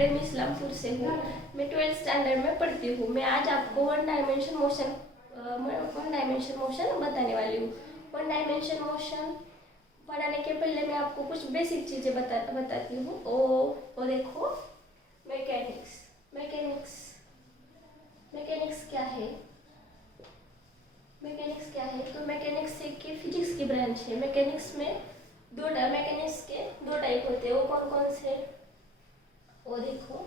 Academy Islampur से हूँ। मैं 12th स्टैंडर्ड में पढ़ती हूँ। मैं आज आपको वन डायमेंशन मोशन बताने वाली हूँ। वन डायमेंशन मोशन बनाने के पहले मैं आपको कुछ बेसिक चीज़ें बताती हूँ। वो देखो, मैकेनिक्स क्या है? तो मैकेनिक्स एक फिजिक्स की ब्रांच है। मैकेनिक्स के दो टाइप होते हैं। वो कौन कौन से? वो देखो,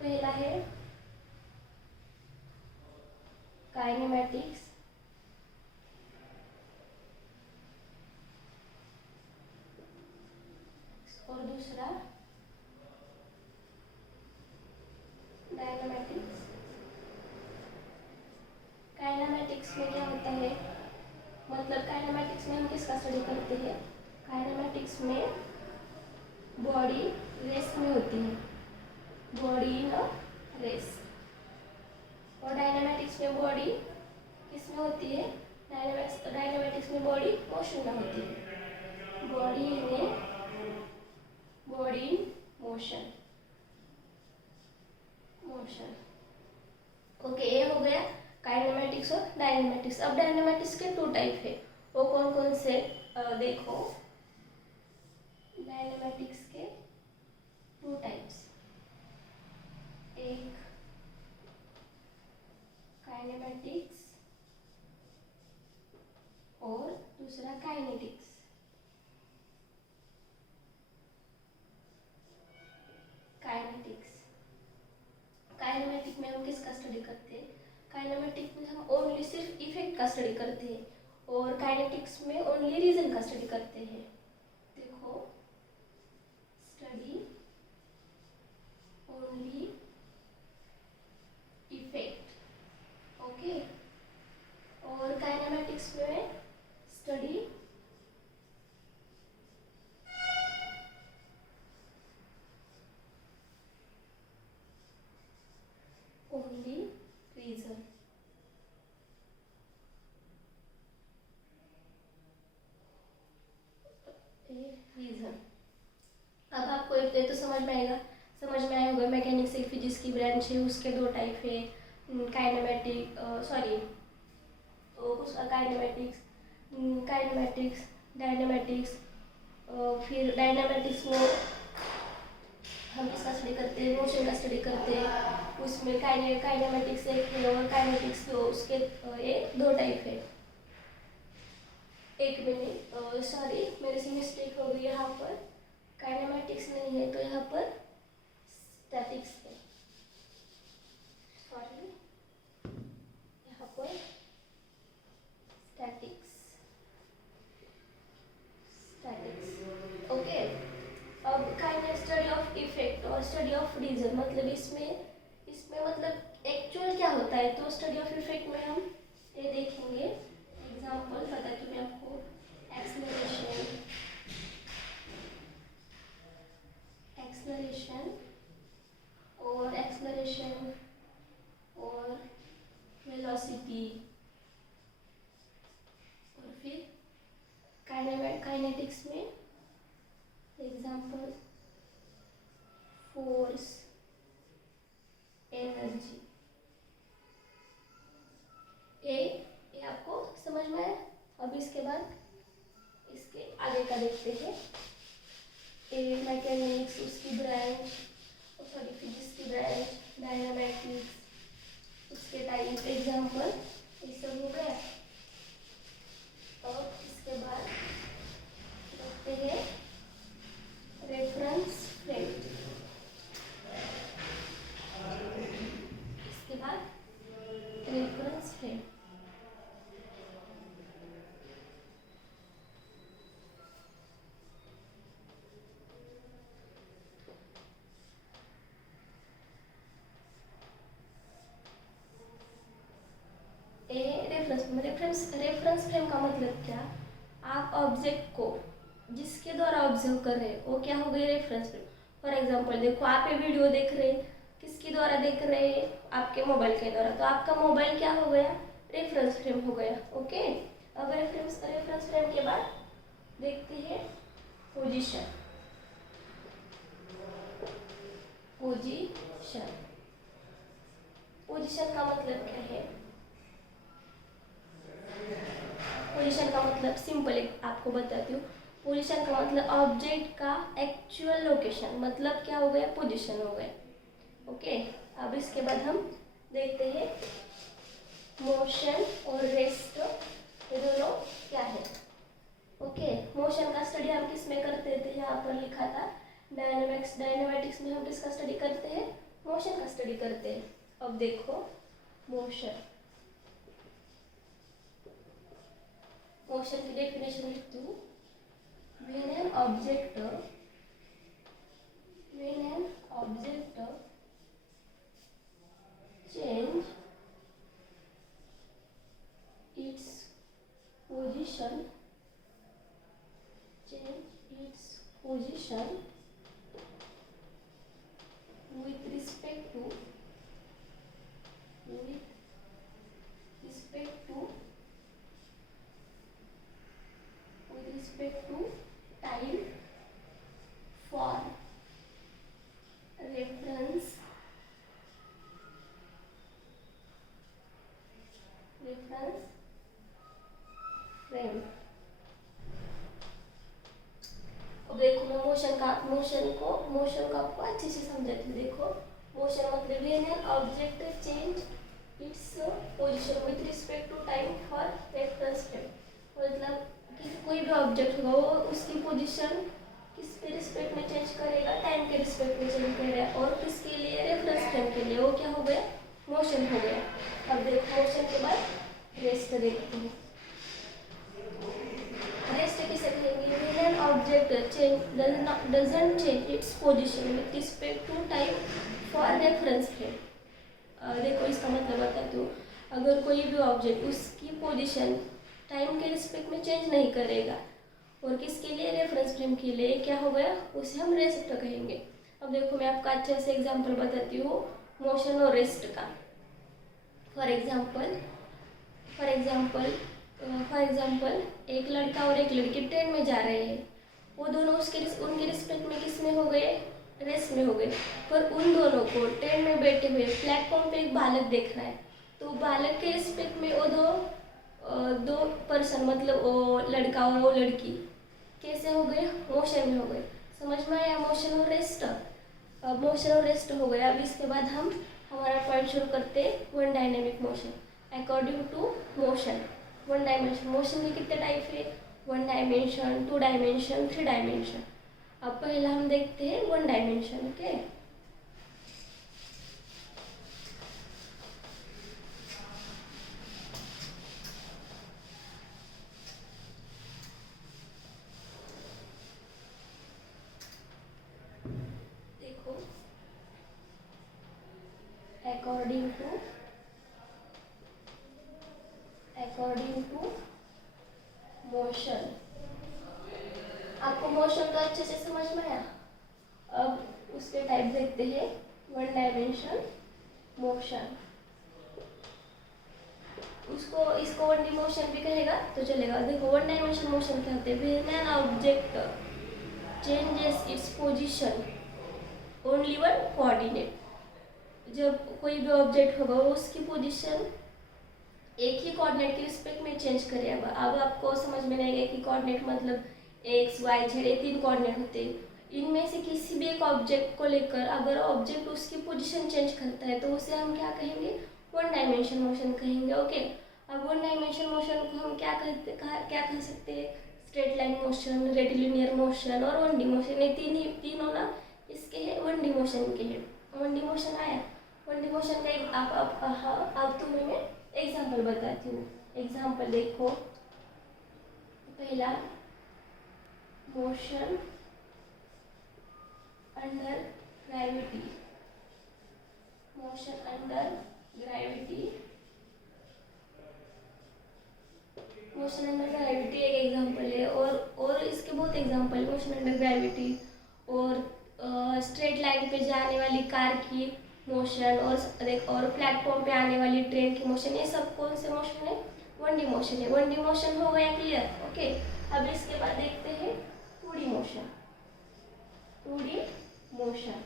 पहला है काइनेमैटिक्स, और दूसरा डायनामेटिक्स। काइनेमैटिक्स में क्या होता है? मतलब काइनेमैटिक्स में हम किसका स्टडी करते हैं? काइनेमैटिक्स में बॉडी रेस में होती है, बॉडी इन रेस। और डायनामेटिक्स में बॉडी किस में होती है? डायनामेटिक्स में बॉडी मोशन में होती है, बॉडी इन मोशन। ओके, ये हो गया काइनेमैटिक्स और डायनामेटिक्स। अब डायनामेटिक्स के टू टाइप है। वो कौन कौन से? देखो, डायनामेटिक्स के टू टाइप्स, एक काइनेमैटिक्स और दूसरा काइनेटिक्स। काइनेमेटिक में हम किसका स्टडी करते हैं? काइनेमेटिक में हम ओनली सिर्फ इफेक्ट का स्टडी करते हैं, और काइनेटिक्स में ओनली रीजन का स्टडी करते हैं। देखो, स्टडी ओनली इफेक्ट, ओके। और काइनेमेटिक्स में स्टडी ओनली रीजन। अब आपको एक तो समझ में आया होगा, मैकेनिक्स एक फिजिक्स की ब्रांच है, उसके दो टाइप है, काइनेमैटिक्स, डायनामेटिक्स। फिर डायनामेटिक्स में हम इसका स्टडी करते हैं, मोशन का स्टडी करते हैं। उसमें काइनेमैटिक्स एक है और काइनेटिक्स दो, उसके एक दो टाइप है। एक मिनट, सॉरी, मेरे से मिस्टेक हो गई यहाँ पर। काइनेमैटिक्स नहीं है तो यहाँ पर स्टैटिक्स है, सॉरी, यहाँ पर स्टैटिक्स, ओके। अब स्टडी ऑफ इफेक्ट और स्टडी ऑफ रीजन, मतलब इसमें मतलब एक्चुअल क्या होता है? तो स्टडी ऑफ इफेक्ट में हम ये देखेंगे। एग्जांपल बताती हूँ मैं आपको। एक्सलरेशन और वेलोसिटी, और फिर काइनेटिक्स में एग्जांपल फोर्स, एनर्जी। ये आपको समझ में आया? अब इसके बाद इसके आगे का देखते हैं। मैकेनिक्स, उसकी ब्रांच, सॉरी, फिजिक्स की ब्रांच, डायनामेटिक्स, उसके टाइप, एग्जांपल, ये सब हो गया। और इसके बाद देखते हैं रेफरेंस फ्रेम। इसके बाद रेफरेंस फ्रेम। रेफरेंस फ्रेम का मतलब क्या? आप ऑब्जेक्ट को जिसके द्वारा ऑब्जर्व कर रहे हैं वो क्या हो गई? Reference frame. फॉर एग्जांपल देखो, आप ये वीडियो देख रहे हैं, किसके द्वारा देख रहे हैं? आपके मोबाइल के द्वारा। तो आपका मोबाइल क्या हो गया? रेफरेंस फ्रेम हो गया, ओके। अब रेफरेंस फ्रेम के बाद देखते हैं पोजीशन। पोजीशन। पोजीशन का मतलब क्या है? पोजीशन का मतलब सिंपल आपको बताती हूँ। पोजीशन का मतलब ऑब्जेक्ट का एक्चुअल लोकेशन, मतलब क्या हो गया? पोजीशन हो गया। ओके, अब इसके बाद हम देखते हैं मोशन और रेस्ट, ये दोनों क्या है। ओके, मोशन का स्टडी हम किस में करते थे? यहाँ पर लिखा था डायनामिक्स, डायनामेटिक्स में हम किसका स्टडी करते हैं? मोशन का स्टडी करते हैं। अब देखो मोशन, मोशन की डेफिनेशन लिखती हूँ। when an object change its position with respect to time for reference frame। अब देखो मैं मोशन को आपको अच्छे से समझाती हूँ। देखो मोशन मतलब when an object change its position with respect to time for reference frame, मतलब कि कोई भी ऑब्जेक्ट होगा वो उसकी पोजीशन किस पे रिस्पेक्ट में चेंज करेगा? टाइम के रिस्पेक्ट में चेंज करेगा। और किसके लिए? रेफरेंस फ्रेम के लिए। वो क्या हो गया? मोशन हो गया। अब देखो मोशन के बाद रेस्ट देखते हैं। रेस्ट किसे कहेंगे? when an object doesn't change its position with respect to time for reference frame। देखो इसका मतलब बताती हूँ। अगर कोई भी ऑब्जेक्ट उसकी पोजीशन टाइम के रिस्पेक्ट में चेंज नहीं करेगा और किसके लिए? रेफरेंस फ्रेम के लिए, क्या हो गया? उसे हम रेस्ट कहेंगे। अब देखो मैं आपका अच्छे से एग्जांपल बताती हूँ मोशन और रेस्ट का। फॉर एग्जांपल एक लड़का और एक लड़की ट्रेन में जा रहे हैं। वो दोनों उनके रिस्पेक्ट में किस में हो गए? रेस्ट में हो गए। पर उन दोनों को ट्रेन में बैठे हुए प्लेटफॉर्म पे एक बालक देख रहा है, तो बालक के रिस्पेक्ट में वो दो पर्सन, मतलब वो लड़का और वो लड़की कैसे हो गए? मोशन में हो गए। समझ में आया मोशन और रेस्ट? अब मोशन और रेस्ट हो गया। अब इसके बाद हम हमारा पॉइंट शुरू करते हैं one dynamic motion. According to motion, one dimension motion के कितने टाइप है? One dimension, two dimension, three dimension. अब पहला हम देखते हैं वन डायमेंशन। ओके, देखो अकॉर्डिंग टू मोशन। आपको मोशन तो अच्छे से समझ में आया। अब उसके टाइप देखते हैं। वन डायमेंशन मोशन, इसको वन डी मोशन भी कहेगा तो चलेगा। देखो वन डायमेंशन मोशन क्या होते हैं? When an object changes its position only one coordinate. जब कोई भी ऑब्जेक्ट होगा वो उसकी पोजीशन एक ही कोऑर्डिनेट के रिस्पेक्ट में चेंज करेगा। अब आपको समझ में नहीं आएगा कि कोऑर्डिनेट मतलब एक्स वाई जेड, ये तीन कोऑर्डिनेट होते हैं। इनमें से किसी भी एक ऑब्जेक्ट को लेकर अगर ऑब्जेक्ट उसकी पोजीशन चेंज करता है तो उसे हम क्या कहेंगे? वन डायमेंशन मोशन कहेंगे। ओके, अब वन डायमेंशन मोशन को हम क्या कह सकते हैं? Straight line motion, rectilinear motion और वन डी मोशन। ये तीनों ना इसके हैं, वन डी मोशन के हैं। वन डी मोशन आया। वन डी मोशन का एक आप तुम्हें मैं एग्जाम्पल बताती हूँ। एग्जाम्पल देखो, पहला motion under gravity. Motion under gravity एक एग्जाम्पल है। और इसके बहुत एग्जाम्पल है। मोशन अंडर ग्रेविटी और स्ट्रेट लाइन पे जाने वाली कार की मोशन और प्लेटफॉर्म पे आने वाली ट्रेन की मोशन, ये सब कौन से मोशन है? वन डी मोशन है। वन डी मोशन हो गया क्लियर? ओके, अब इसके बाद देखते हैं two D motion. Two D motion.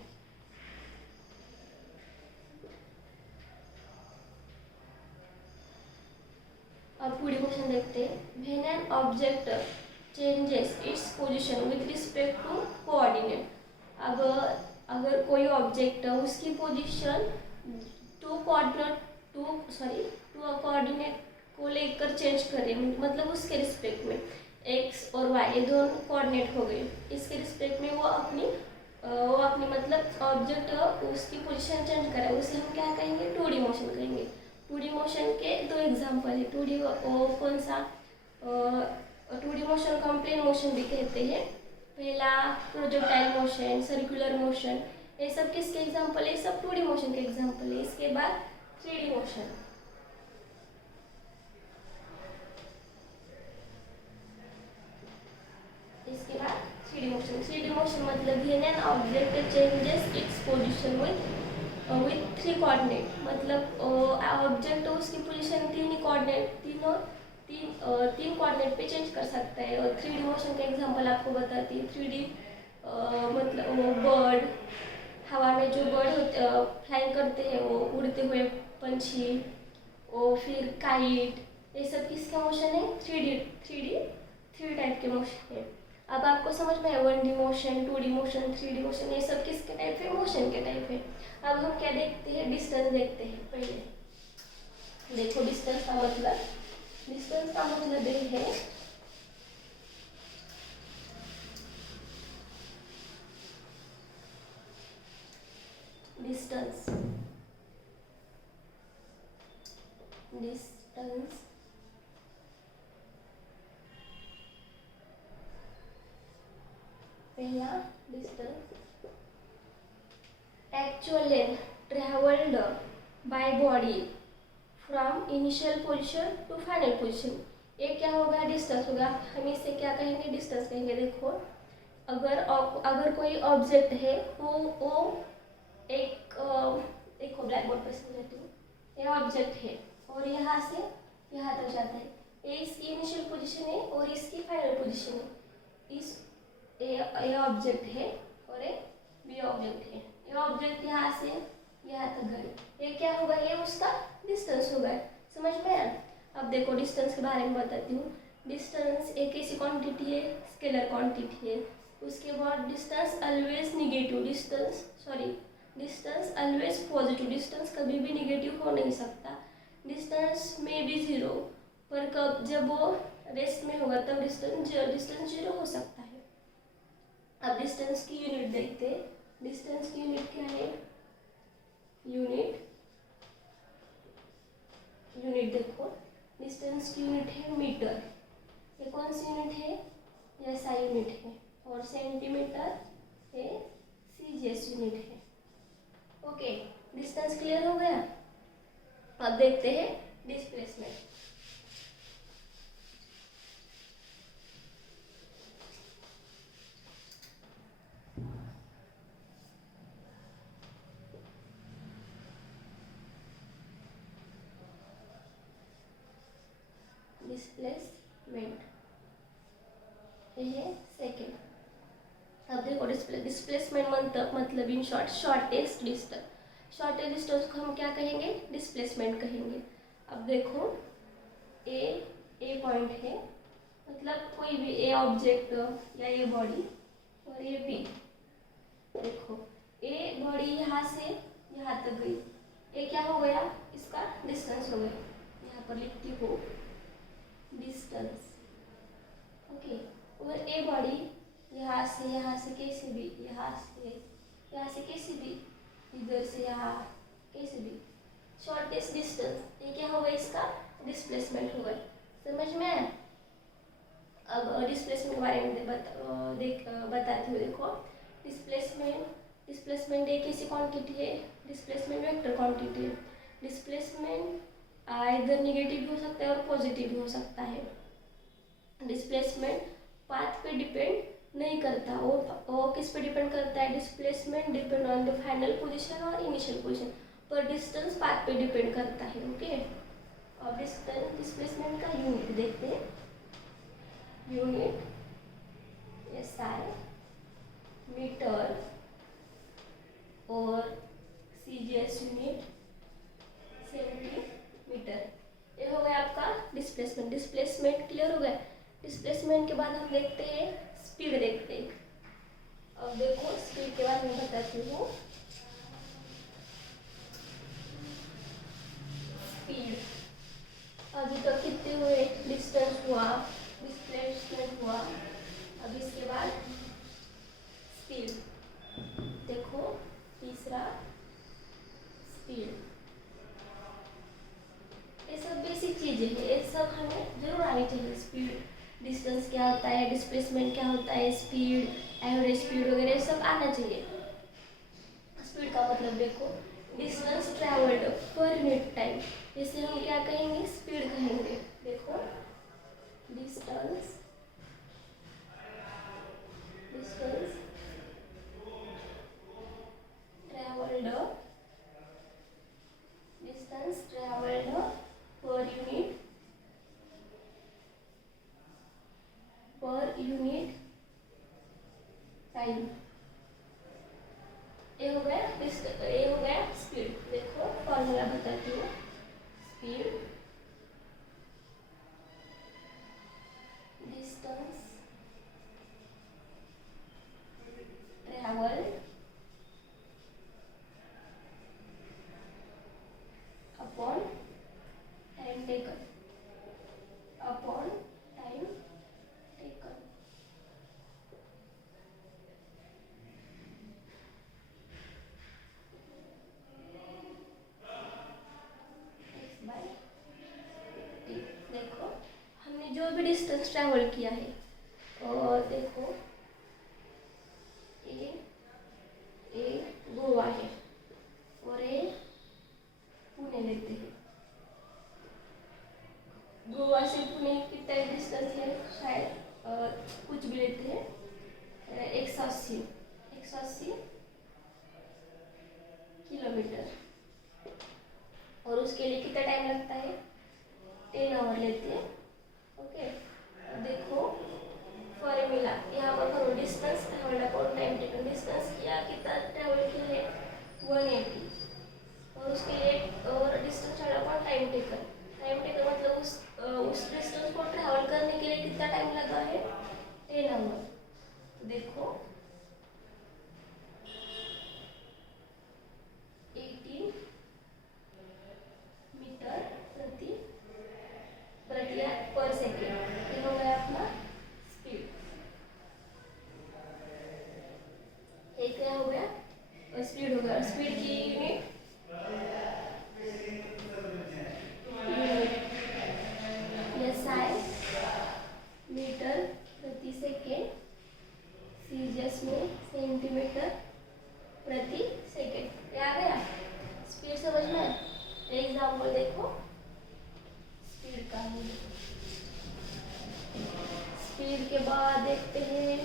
अब 2D मोशन देखते हैं। When an object changes its position with respect to coordinate, अगर कोई ऑब्जेक्ट उसकी पोजीशन टू कोऑर्डिनेट को लेकर चेंज करे, मतलब उसके रिस्पेक्ट में एक्स और वाई ये दोनों कोऑर्डिनेट हो गए, इसके रिस्पेक्ट में वो अपनी मतलब ऑब्जेक्ट उसकी पोजीशन चेंज करे, उसे हम क्या कहेंगे? 2D मोशन कहेंगे। 2D मोशन के दो एग्जांपल है। 2D कौन सा? 2D मोशन को हम प्लेन मोशन भी कहते हैं। पहला प्रोजेक्टाइल मोशन, सर्कुलर मोशन, ये सब किसके एग्जांपल है? सब 2D मोशन के एग्जांपल है। इसके बाद 3D मोशन। इसके बाद 3D मोशन। 3D मोशन मतलब when an object changes its position with 3 coordinate, मतलब ऑब्जेक्ट उसकी पोजीशन तीन कोऑर्डिनेट पे चेंज कर सकता है। और 3D मोशन का एग्जांपल आपको बताती है। 3D मतलब वो बर्ड, हवा में जो बर्ड फ्लाइंग करते हैं, वो उड़ते हुए पंछी, और फिर काइट, ये सब किसका मोशन है? 3 टाइप के मोशन है। अब आपको समझ में है 1D motion, 2D motion, 3D motion, ये सब किसके टाइप है? मोशन के टाइप है। अब हम क्या देखते हैं? डिस्टेंस देखते हैं। पहले देखो डिस्टेंस का मतलब ये है डिस्टेंस पहला distance actual length travelled by body from initial position to final position, ये क्या होगा? डिस्टेंस होगा। हम इसे क्या कहेंगे? डिस्टेंस कहेंगे। देखो अगर कोई ऑब्जेक्ट है, वो एक ब्लैक बोर्ड पर समझाती हूँ। ये ऑब्जेक्ट है और यहाँ से यहाँ तक जाता है। ये इसकी इनिशियल पोजीशन है और इसकी फाइनल पोजीशन है। ये ऑब्जेक्ट है और ये बी ऑब्जेक्ट है। ये ऑब्जेक्ट यहाँ से यहाँ तक गए, ये क्या होगा? ये उसका डिस्टेंस होगा। समझ में आया? अब देखो डिस्टेंस के बारे में बताती हूँ। डिस्टेंस एक ऐसी क्वांटिटी है, स्केलर क्वांटिटी है। उसके बाद distance always negative, distance always positive, distance कभी भी निगेटिव हो नहीं सकता। डिस्टेंस में भी 0, पर कब जब वो रेस्ट में होगा तब डिस्टेंस 0 हो सकता है। अब डिस्टेंस की यूनिट देखते हैं। डिस्टेंस की यूनिट क्या है? यूनिट देखो, डिस्टेंस की यूनिट है मीटर। ये कौन सी यूनिट है? ये एसआई यूनिट है। और सेंटीमीटर ये सीजीएस यूनिट है। ओके, डिस्टेंस क्लियर हो गया? अब देखते हैं डिस्प्लेसमेंट। ये है सेकेंड। अब देखो डिस्प्लेसमेंट मतलब इन शॉर्टेस्ट डिस्टेंस को हम क्या कहेंगे? डिस्प्लेसमेंट कहेंगे। अब देखो ए पॉइंट है, मतलब कोई भी ए ऑब्जेक्ट या ये बॉडी और ये बी। देखो ए बॉडी यहाँ से यहाँ तक गई, ये क्या हो गया? इसका डिस्टेंस हो गया। यहाँ पर लिखती हूँ डिस्टेंस। ओके, और ए बॉडी यहाँ से कैसे भी, यहाँ से कैसे भी, इधर से यहाँ कैसे भी, शॉर्टेस्ट डिस्टेंस, ये क्या होगा? इसका डिस्प्लेसमेंट होगा। समझ में आया? अब डिस्प्लेसमेंट के बारे में बताती हूँ। देखो डिस्प्लेसमेंट एक ऐसी क्वांटिटी है, डिस्प्लेसमेंट वेक्टर क्वांटिटी है। डिस्प्लेसमेंट इधर निगेटिव भी हो सकता है और पॉजिटिव भी हो सकता है। डिस्प्लेसमेंट पाथ पे डिपेंड नहीं करता, वो किस पे डिपेंड करता है? Displacement depend on the final position और इनिशियल पोजीशन, पर डिस्टेंस पाथ पे डिपेंड करता है। ओके, अब डिस्प्लेसमेंट का यूनिट देखते हैं। Unit SI metre displacement. Displacement clear हो गया। डिस्प्लेसमेंट के बाद हम देखते हैं स्पीड देखते हैं। अब देखो स्पीड के बाद मैं बताती हूँ। स्पीड अभी तो कितने हुए, डिस्टेंस हुआ, डिस्प्लेसमेंट हुआ। अब इसके बाद स्पीड देखो, तीसरा स्पीड। ये सब बेसिक चीजें हैं, ये सब हमें जरूर आनी चाहिए। स्पीड, डिस्टेंस क्या होता है, डिस्प्लेसमेंट क्या होता है, स्पीड, एवरेज स्पीड वगैरह सब आना चाहिए। स्पीड का मतलब देखो, distance travelled per unit time, इसे हम क्या कहेंगे, स्पीड कहेंगे। देखो distance, distance travelled, distance travelled per unit time. ये हो गया स्पीड। देखो फॉर्मूला बताती हूँ। Speed distance travel upon time taken, upon time taken. देखो हमने जो भी डिस्टेंस ट्रैवल किया है, और देखो ये गोवा है और ये पुणे लेते हैं। गोवा से पुणे कितना डिस्टेंस है, शायद कुछ भी लेते हैं 180 किलोमीटर, और उसके लिए कितना टाइम लगता है, 10 आवर लेते हैं। ओके, देखो फॉर्मूला यहाँ पर करो, distance travelled upon time taken. Distance किया, कितना ट्रैवल किया है 180, और उसके लिए और distance travelled upon time taken. Time taken मतलब उस डिस्टेंस को ट्रैवल करने के लिए कितना टाइम लगा है, 10 आवर। देखो 18 मीटर प्रति पर सेकेंड, ये हो गया अपना स्पीड। एक क्या हो गया, स्पीड हो गया। स्पीड की यूनिट SI मीटर प्रति सेकेंड, सीजीएस में सेंटीमीटर प्रति सेकेंड। ये आ गया स्पीड, समझ में। एग्जाम्पल देखो स्पीड का है। स्पीड के बाद देखते हैं,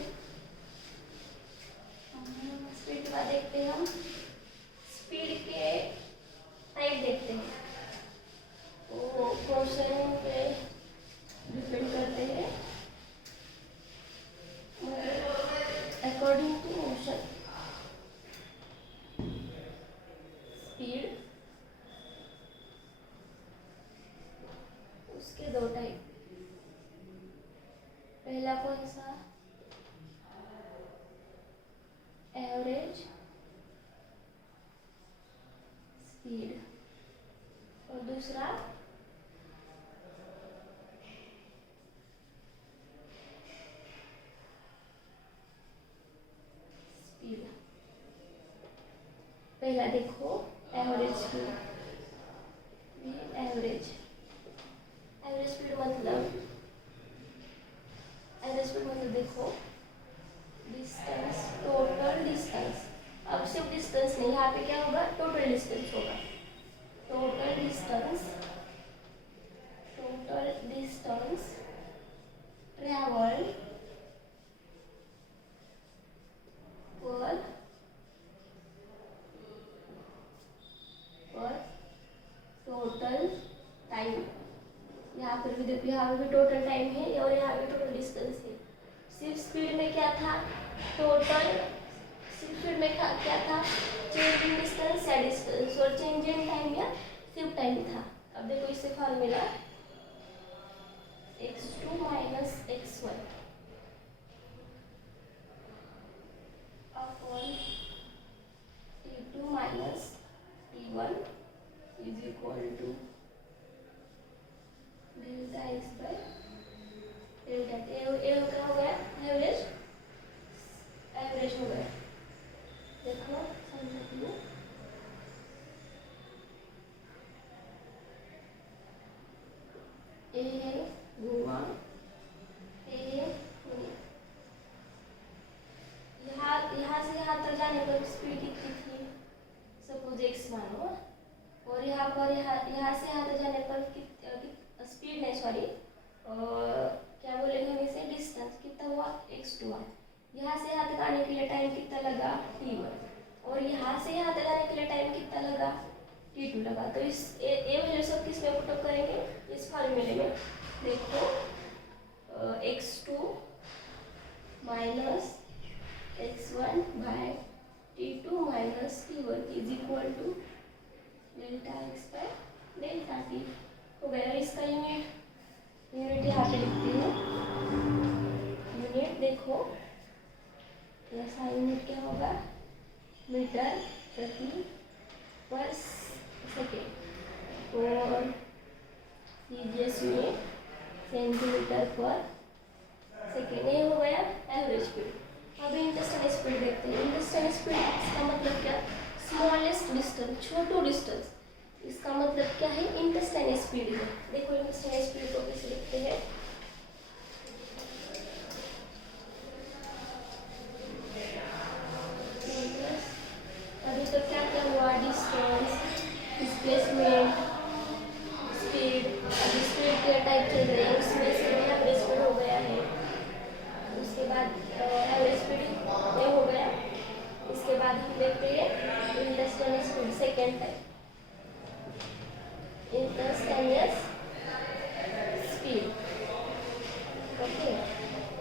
स्पीड के बाद देखते हैं हम स्पीड के टाइप देखते हैं। वो क्वेश्चन पे डिपेंड करते हैं, अकॉर्डिंग टू मोशन। स्पीड उसके दो टाइप, पहला कौन सा, एवरेज स्पीड, और दूसरा स्पीड। पहला देखो एवरेज स्पीड। एवरेज स्पीड मतलब, देखो डिस्टेंस, टोटल डिस्टेंस। अब सिर्फ डिस्टेंस नहीं, यहाँ पे क्या होगा, टोटल डिस्टेंस होगा। टोटल डिस्टेंस ट्रैवल पर टोटल टाइम। यहाँ पर भी देखो, यहाँ पे भी टोटल टाइम है और यहाँ पे टोटल डिस्टेंस है। सिर्फ स्पीड में क्या था, सिर्फ स्पीड में क्या था, चेंज इन डिस्टेंस या डिस्टेंस, और चेंज इन टाइम या सिर्फ टाइम था। अब देखो इससे formula, x2 minus x1 upon t2 minus t1 is equal to delta x by delta t. ये क्या हो गया? एवरेज एवरेज हो गया। देखो समझती हूँ। ए है गोवा, ए है पुणे। यहाँ से यहाँ तक जाने पर स्पीड कितनी थी? सपोज x मानो, और यहाँ पर यहाँ से यहाँ तक जाने पर स्पीड नहीं, सॉरी, क्या बोलेंगे हम इसे, डिस्टेंस कितना हुआ? x2 हुआ। यहाँ से यहाँ तक आने के लिए टाइम कितना लगा? t1। और यहाँ से यहाँ तक जाने के लिए टाइम कितना लगा? t2 लगा। तो इस ये वैल्यू सब किस में पुट अप करेंगे? इस फॉर्मूले में। देखो x2 minus x1 by t2 minus t1 is equal to delta x by delta t हो गया। इसका यूनिट यहाँ पे लिखती है। यूनिट देखो, ऐसा यूनिट क्या होगा? मीटर प्रति पर सेकेंड, और सीजीएस यूनिट सेंटीमीटर पर सेकेंड। ये हो गया एवरेज स्पीड। अब इंटरस्टेलर स्पीड देखते हैं। इंटरस्टेलर स्पीड इसका मतलब क्या? स्मॉलेस्ट डिस्टेंस, छोटू डिस्टेंस। इसका मतलब क्या है? इंटरस्टेलर स्पीड है। देखो इंटरस्टेलर स्पीड को कैसे लिखते हैं? अभी तो क्या क्या हुआ? Distance, displacement, speed. अभी स्पीड के टाइप चल रहे हैं, उसमें से एवरेज स्पीड हो गया है। उसके बाद एवरेज स्पीड ये हो गया। इसके बाद हम देखते हैं Interstellar speed second type, Interstellar speed. Okay,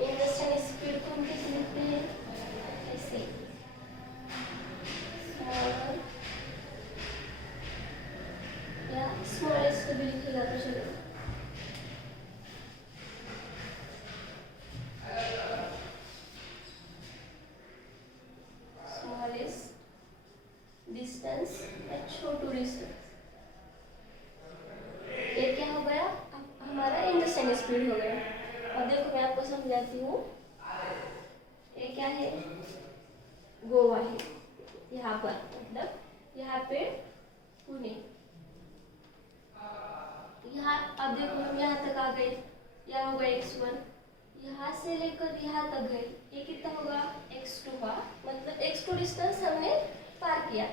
Interstellar speed को हम कैसे लिखते हैं? ऐसे या स्मॉलेस्ट भी लिखेगा तो चलेगा। स्मॉलेस्ट डिस्टेंस या छोटू डिस्टेंस, ये क्या हो गया? हमारा इंटरस्टेलर स्पीड हो गया। अब देखो मैं आपको समझाती हूँ। ये क्या है? गोवा है यहाँ पर, मतलब यहाँ पे पुणे। यहाँ अब देखो हम यहाँ तक आ गए। यहाँ होगा x1, यहाँ से लेकर यहाँ तक गए। ये कितना होगा? x2 का मतलब x2 डिस्टेंस हमने पार किया।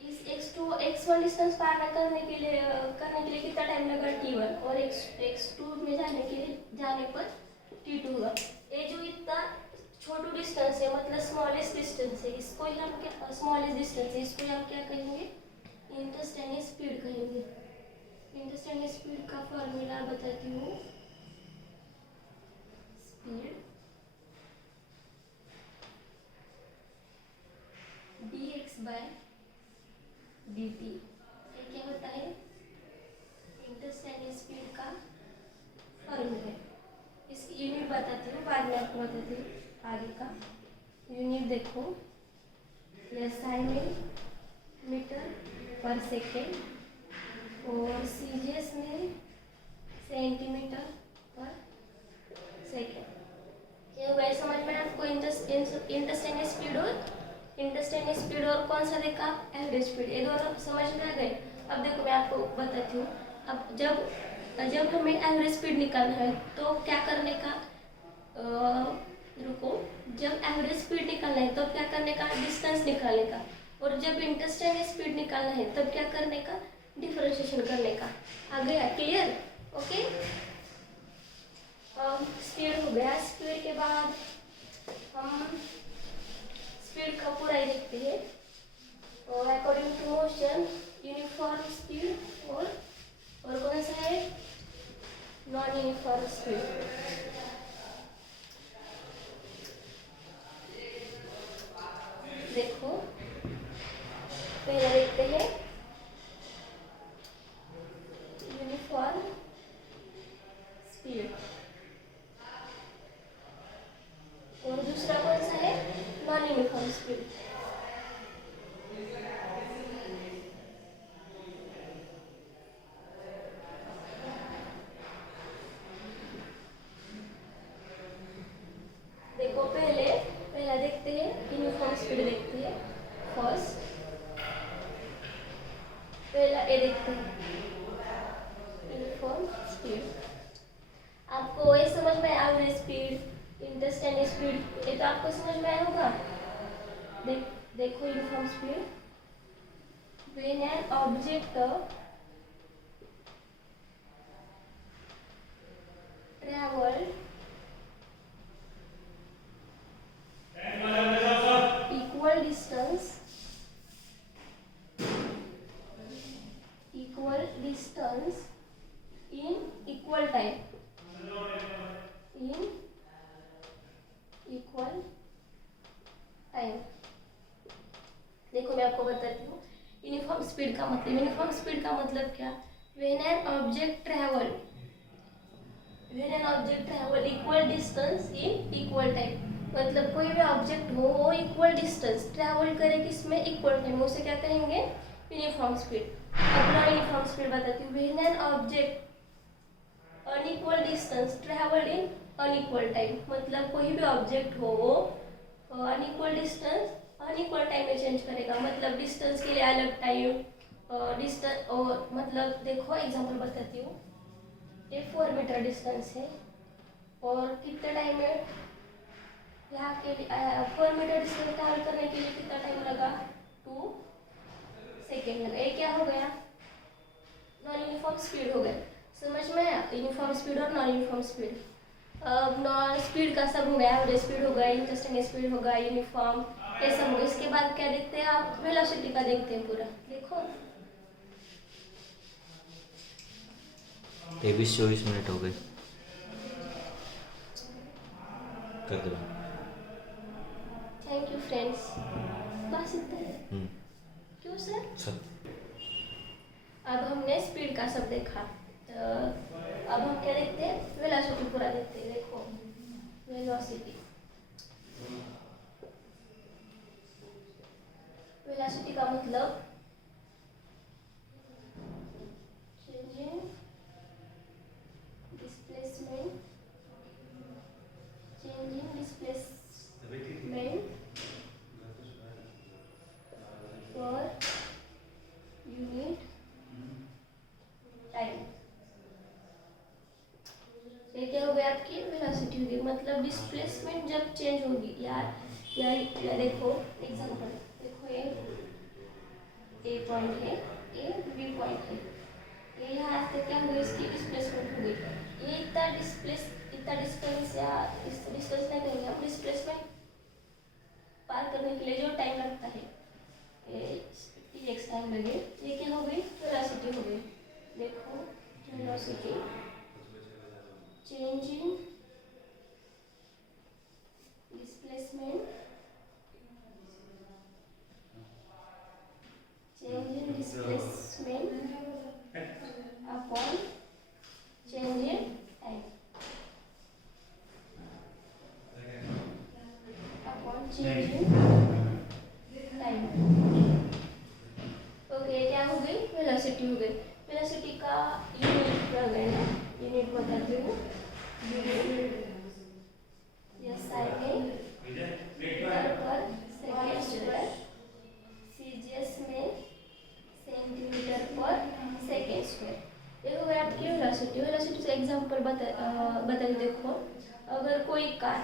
इस x1 डिस्टेंस पार करने के लिए कितना टाइम लगा? t1। और x2 में जाने पर t2 होगा। ये जो इतना छोटू डिस्टेंस है, मतलब स्मॉलेस्ट डिस्टेंस है, इसको ही हम क्या, स्मॉलेस्ट डिस्टेंस है, इसको हम क्या कहेंगे? इंटरस्टेलर स्पीड कहेंगे। इंटरस्टेलर स्पीड का फॉर्मूला बताती हूँ। Speed dx by dt। ये क्या होता है? इंटरस्टेलर स्पीड का फॉर्मूला है। इसकी यूनिट बताती हूँ, बाद में आपको बताती हूँ आगे का। यूनिट देखो, एसआई में मीटर पर सेकेंड, और सीजीएस में सेंटीमीटर पर सेकेंड। ये वैसे समझ में आपको इंटरस्टेलर स्पीड और कौन सा देखा? Average speed. ये दोनों समझ में आ गए। अब देखो मैं आपको बताती हूँ। अब जब हमें एवरेज स्पीड निकालना है तो क्या करने का? रुको, जब एवरेज स्पीड निकालना है तो क्या करने का? डिस्टेंस निकालने का। और जब इंटरस्टेलर स्पीड निकालना है तब क्या करने का? डिफरेंशिएशन करने का। आ गया? क्लियर? ओके, स्पीड हो गया। स्पीड के बाद हम स्पीड का पूरा ही देखते हैं। और according to motion, uniform speed और कौन सा है? Non uniform speed. देखो पहले देखते हैं यूनिफॉर्म स्पीड। स्पीड। आपको ये समझ में एवरेज स्पीड, इंटरस्टेनियस स्पीड, ये तो आपको समझ में आया होगा। देखो uniform speed, when an object travel equal distance in equal time, देखो मैं आपको बताती हूँ यूनिफॉर्म स्पीड का मतलब क्या। When an object travel equal distance in equal time, मतलब कोई भी ऑब्जेक्ट हो वो इक्वल डिस्टेंस ट्रैवल करे किसमें, इक्वल टाइम, उसे क्या कहेंगे, यूनिफॉर्म स्पीड। अपना यूनिफॉर्म स्पीड बताती हूँ। When an object unequal distance travel in unequal time, मतलब कोई भी ऑब्जेक्ट हो वो अनइक्वल डिस्टेंस अनइक्वल टाइम में चेंज करेगा, मतलब डिस्टेंस के लिए अलग टाइम, डिस्टेंस और मतलब देखो एग्जांपल बताती हूँ। ये 4 मीटर डिस्टेंस है और कितने टाइम में यहाँ के लिए 4 मीटर डिस्टेंस ट्रैवल करने के लिए कितना टाइम लगा, 2 सेकेंड लगा। ये क्या हो गया, नॉन यूनिफॉर्म स्पीड हो गया। समझ में आया यूनिफॉर्म स्पीड और नॉन यूनिफॉर्म स्पीड। अब नॉन स्पीड का सब हो गया, एवरेज स्पीड हो गया, इंटरस्टेनियस स्पीड हो गया, यूनिफॉर्म, ये सब हो गया। इसके बाद क्या देखते हैं आप, वेलोसिटी का देखते हैं पूरा। देखो 23-24 मिनट हो गए, कर दो। थैंक यू फ्रेंड्स, बस इतना है। क्यों सर? सब अब हमने स्पीड का सब देखा, तो अब हम क्या देखते हैं, वेलोसिटी पूरा देखते हैं। देखो वेलोसिटी का मतलब changing displacement per unit time. ये क्या हो गया, आपकी वेलोसिटी होगी, मतलब डिस्प्लेसमेंट जब चेंज होगी। या देखो एग्जांपल, देखो ये ए पॉइंट है, ये बी पॉइंट है, ये यहाँ से क्या होगी, इसकी डिस्प्लेसमेंट होगी। ये इतना डिस्टेंस या इस डिस्टेंस नहीं कहेंगे हम, डिस्प्लेसमेंट पार करने के लिए जो टाइम लगता है, ये x टाइम लगे, ये क्या हो गई, वेलोसिटी हो गई। देखो velocity change in displacement upon change in time, upon change in time. Okay, क्या हो गई, वेलोसिटी हो गई। वेलोसिटी का यूनिट रह गए ना, यूनिट बताती हूँ। मीटर पर सेकेंड स्क्वायर, सीजीएस में सेंटीमीटर पर सेकेंड स्क्वायर। ये हो गया आपकी वेलोसिटी। वेलोसिटी से एग्जांपल बताइए। देखो अगर कोई कार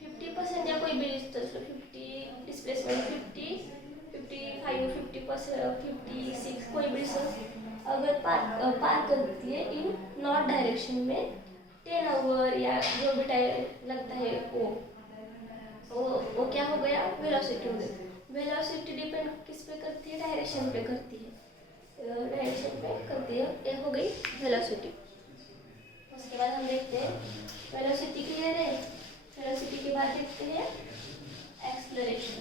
50% या कोई भी डिस्टेंस 50 डिस्प्लेसमेंट 50 55 50% 56 कोई भी डिस्टेंस अगर पार करती है इन नॉर्थ डायरेक्शन में 10 आवर या जो भी टाइम लगता है वो क्या हो गया, वेलोसिटी हो गई। वेलोसिटी डिपेंड किस पे करती है, डायरेक्शन पे करती है, डायरेक्शन पे करती है। ये हो गई वेलोसिटी। उसके बाद हम देखते हैं वेलोसिटी क्लियर है। वेलोसिटी के बाद देखते हैं एक्सेलरेशन।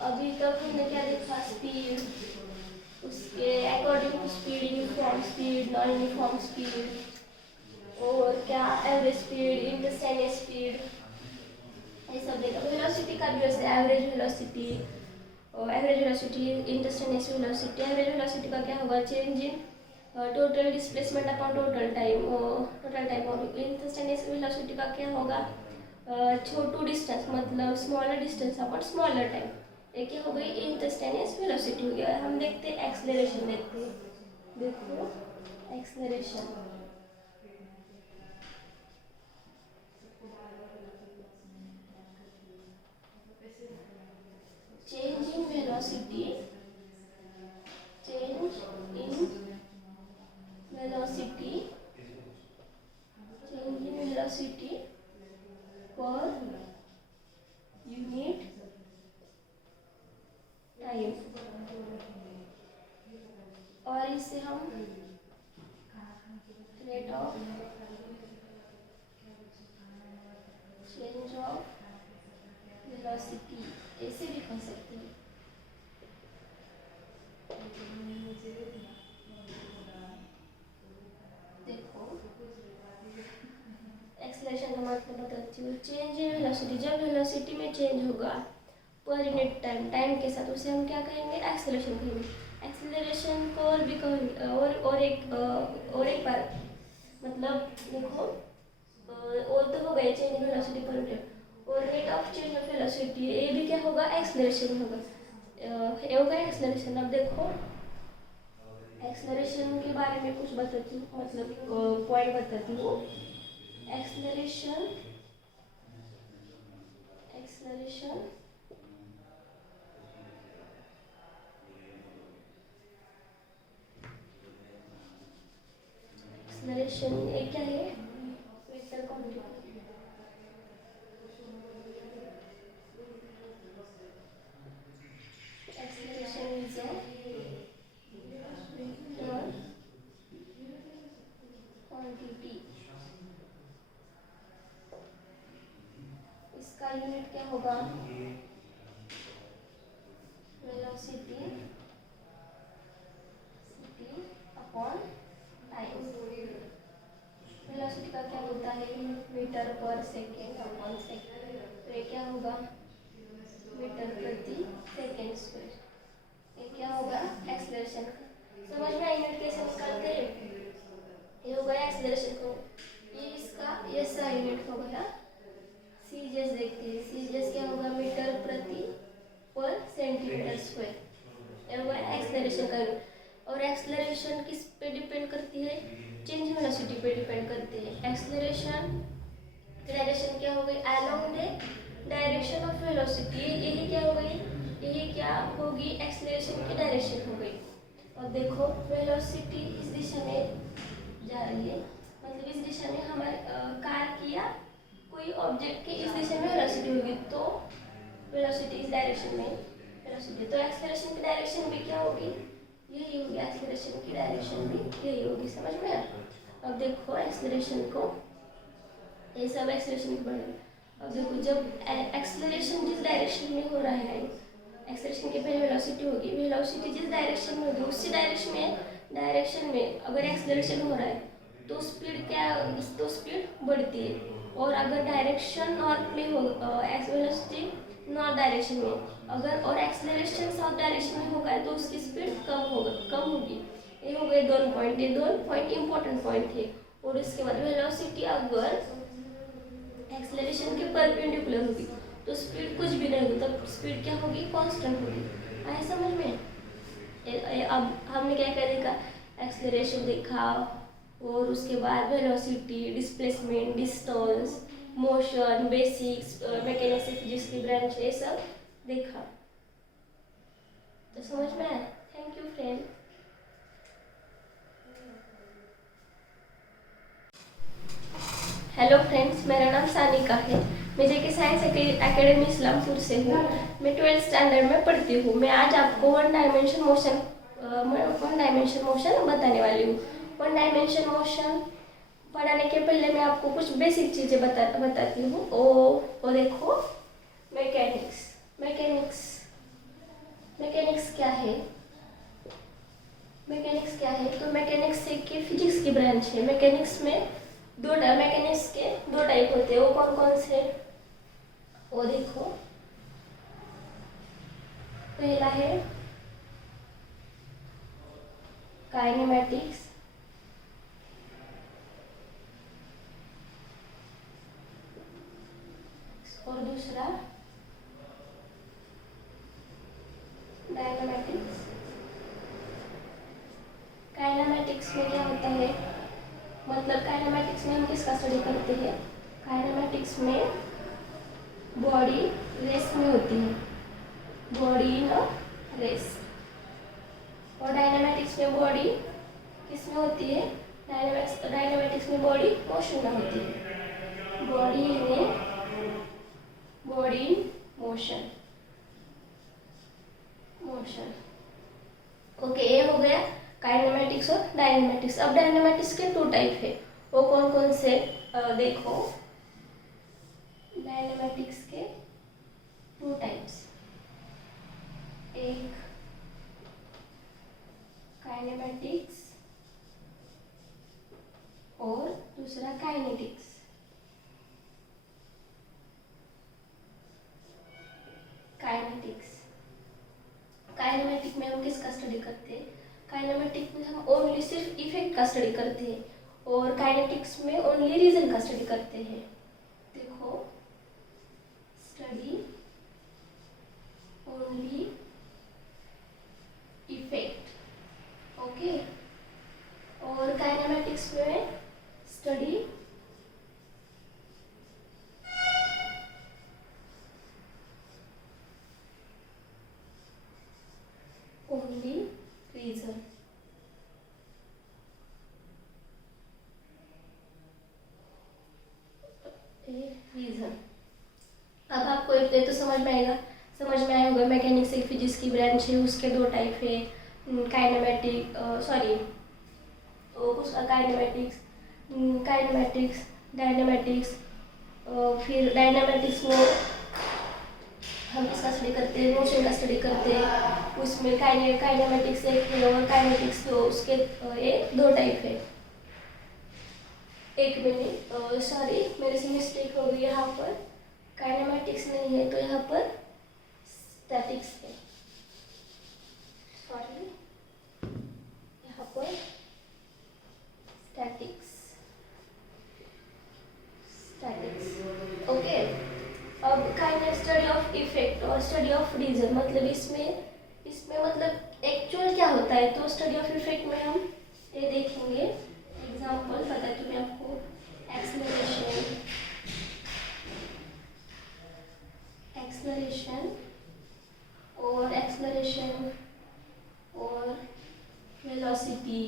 अभी तक हमने क्या देखा, स्पीड, उसके according to speed, uniform speed, non uniform speed, और क्या एवरेज स्पीड, इंटरस्टेनियस स्पीड, ये सब देखा। वेलोसिटी का भी वैसे average velocity, instantaneous velocity. Average velocity का क्या होगा, change in total displacement upon total time. और इंटरस्टेनियस वेलोसिटी का क्या होगा, छोटू डिस्टेंस मतलब smaller distance upon smaller time. ये क्या हो गई, इंटरस्टेनियस वेलोसिटी हो गया। बार हम देखते हैं एक्सेलरेशन देखते हैं। देखो acceleration, change in velocity, change in velocity, change in velocity per unit time. और इसे हम rate of change of velocity ऐसे भी कह सकते हैं। देखो एक्सेलरेशन का मतलब बताती हूँ। चेंज इन वेलोसिटी, जब वेलोसिटी में चेंज होगा पर यूनिट टाइम, टाइम के साथ, उसे हम क्या कहेंगे? एक्सेलरेशन कहेंगे। एक्सेलरेशन को और भी कहेंगे और एक बार मतलब देखो, और तो हो गए change in velocity per unit, और rate of change of velocity ये भी क्या होगा? एक्सेलरेशन होगा। ये होगा एक्सेलरेशन। अब देखो एक्सेलरेशन के बारे में कुछ बताती हूँ, मतलब पॉइंट बताती हूँ। एक्सेलरेशन, एक्सेलरेशन एक्सेलरेशन ये क्या है? Vector quantity. Acceleration is a vector quantity. इसका यूनिट क्या होगा? Velocity upon time. वेलोसिटी का क्या होता है? मीटर पर सेकेंड अपॉन सेकेंड। तो ये क्या होगा? मीटर प्रति सेकेंड स्क्वायर। ये क्या होगा? एक्सेलरेशन का। समझ में यूनिट कैसे निकालते हैं? ये हो गया एक्सेलरेशन को, ये इसका ये सा यूनिट हो गया। सीजीएस देखते हैं। सीजीएस क्या होगा? मीटर प्रति पर सेंटीमीटर स्क्वायर। ये हो गया एक्सेलरेशन का यूनिट। और एक्सेलरेशन किस पे डिपेंड करती है? चेंज वेलोसिटी पे डिपेंड करती है। एक्सेलरेशन की डायरेक्शन क्या हो गई? Along the direction of velocity. यही क्या हो गई? यही क्या होगी? एक्सेलरेशन की डायरेक्शन हो गई। और देखो वेलोसिटी इस दिशा में जा रही है, मतलब इस दिशा में हमारे कार की या कोई ऑब्जेक्ट की इस दिशा में वेलोसिटी होगी, तो वेलोसिटी इस डायरेक्शन में वेलोसिटी, तो एक्सेलरेशन की डायरेक्शन भी क्या होगी? यही होगी। एक्सेलरेशन की डायरेक्शन भी यही होगी। समझ में आया? अब देखो एक्सेलरेशन को, ये सब एक्सेलरेशन की बढ़। अब देखो जब एक्सेलरेशन जिस डायरेक्शन में हो रहा है, एक्सेलरेशन के पहले वेलोसिटी होगी, वेलोसिटी जिस डायरेक्शन में होगी उसी डायरेक्शन में अगर एक्सेलरेशन हो रहा है तो स्पीड क्या, तो स्पीड बढ़ती है। और अगर डायरेक्शन नॉर्थ में हो, वेलोसिटी नॉर्थ डायरेक्शन में अगर, और एक्सेलरेशन साउथ डायरेक्शन में होगा तो उसकी स्पीड कम होगी। ये हो गए दोनों पॉइंट, ये दोनों पॉइंट इंपॉर्टेंट पॉइंट थे। और इसके बाद वेलोसिटी अगर एक्सेलरेशन के परपेंडिकुलर होगी तो स्पीड कुछ भी नहीं होगी, तब स्पीड क्या होगी? कांस्टेंट होगी। आए समझ में? अब हमने क्या क्या देखा? एक्सेलरेशन देखा, और उसके बाद velocity, displacement, distance, motion, basics, mechanics physics की ब्रांच, ये सब देखा। तो समझ में आया? Thank you friend. Hello friends, मेरा नाम सानिका है। मैं जेके साइंस एकेडमी इस्लामपुर से हूँ। मैं 12th स्टैंडर्ड में पढ़ती हूँ। मैं आज आपको वन डायमेंशन मोशन बताने वाली हूँ। वन डायमेंशन मोशन पढ़ाने के पहले मैं आपको कुछ बेसिक चीज़ें बताती हूँ। ओ देखो, मैकेनिक्स क्या है? मैकेनिक्स क्या है? तो मैकेनिक्स एक फिजिक्स की ब्रांच है। मैकेनिक्स में मैकेनिक्स के दो टाइप होते हैं। वो कौन कौन से? वो देखो, पहला है काइनेमैटिक्स, और दूसरा डायनामैटिक्स। किसका स्टडी करते हैं? काइनेमैटिक्स में बॉडी रेस में होती है, बॉडी इन रेस। और डायनामेटिक्स में बॉडी किस में होती है? डायनामेटिक्स में बॉडी मोशन में होती है, बॉडी इन मोशन। ओके, ये हो गया काइनेमैटिक्स और डायनामेटिक्स। अब डायनामेटिक्स के 2 टाइप है, वो कौन कौन से देखो। डायनामेटिक्स के 2 टाइप्स, एक काइनेमैटिक्स और दूसरा काइनेटिक्स। काइनेमेटिक में हम किसका स्टडी करते हैं? काइनेमेटिक में हम ओनली सिर्फ इफेक्ट का स्टडी करते हैं और काइनेटिक्स में ओनली रीजन का स्टडी करते हैं। देखो, स्टडी ओनली इफेक्ट, ओके। और काइनेमेटिक्स में स्टडी ओनली रीजन। अब आपको एक तो समझ में आएगा, समझ में आया होगा। मैकेनिक्स एक फिजिक्स की ब्रांच है, उसके 2 टाइप है, काइनेमेटिक काइनेमैटिक्स, डायनामेटिक्स। फिर डायनामेटिक्स में हम किसका स्टडी करते हैं? मोशन का स्टडी करते हैं। उसमें काइनेमैटिक्स एक है और काइनेटिक्स तो उसके ये 2 टाइप है। एक मिनट, सॉरी मेरे से मिस्टेक हो गई, यहाँ पर काइनेमैटिक्स नहीं है तो यहाँ पर स्टैटिक्स है, सॉरी, यहाँ पर स्टैटिक्स, ओके। अब काइनेट स्टडी ऑफ इफेक्ट और स्टडी ऑफ रीजन, मतलब इसमें मतलब एक्चुअल क्या होता है। तो स्टडी ऑफ इफेक्ट में हम ये देखेंगे, एग्जांपल बताती हूँ मैं आपको। एक्सलरेशन और वेलोसिटी।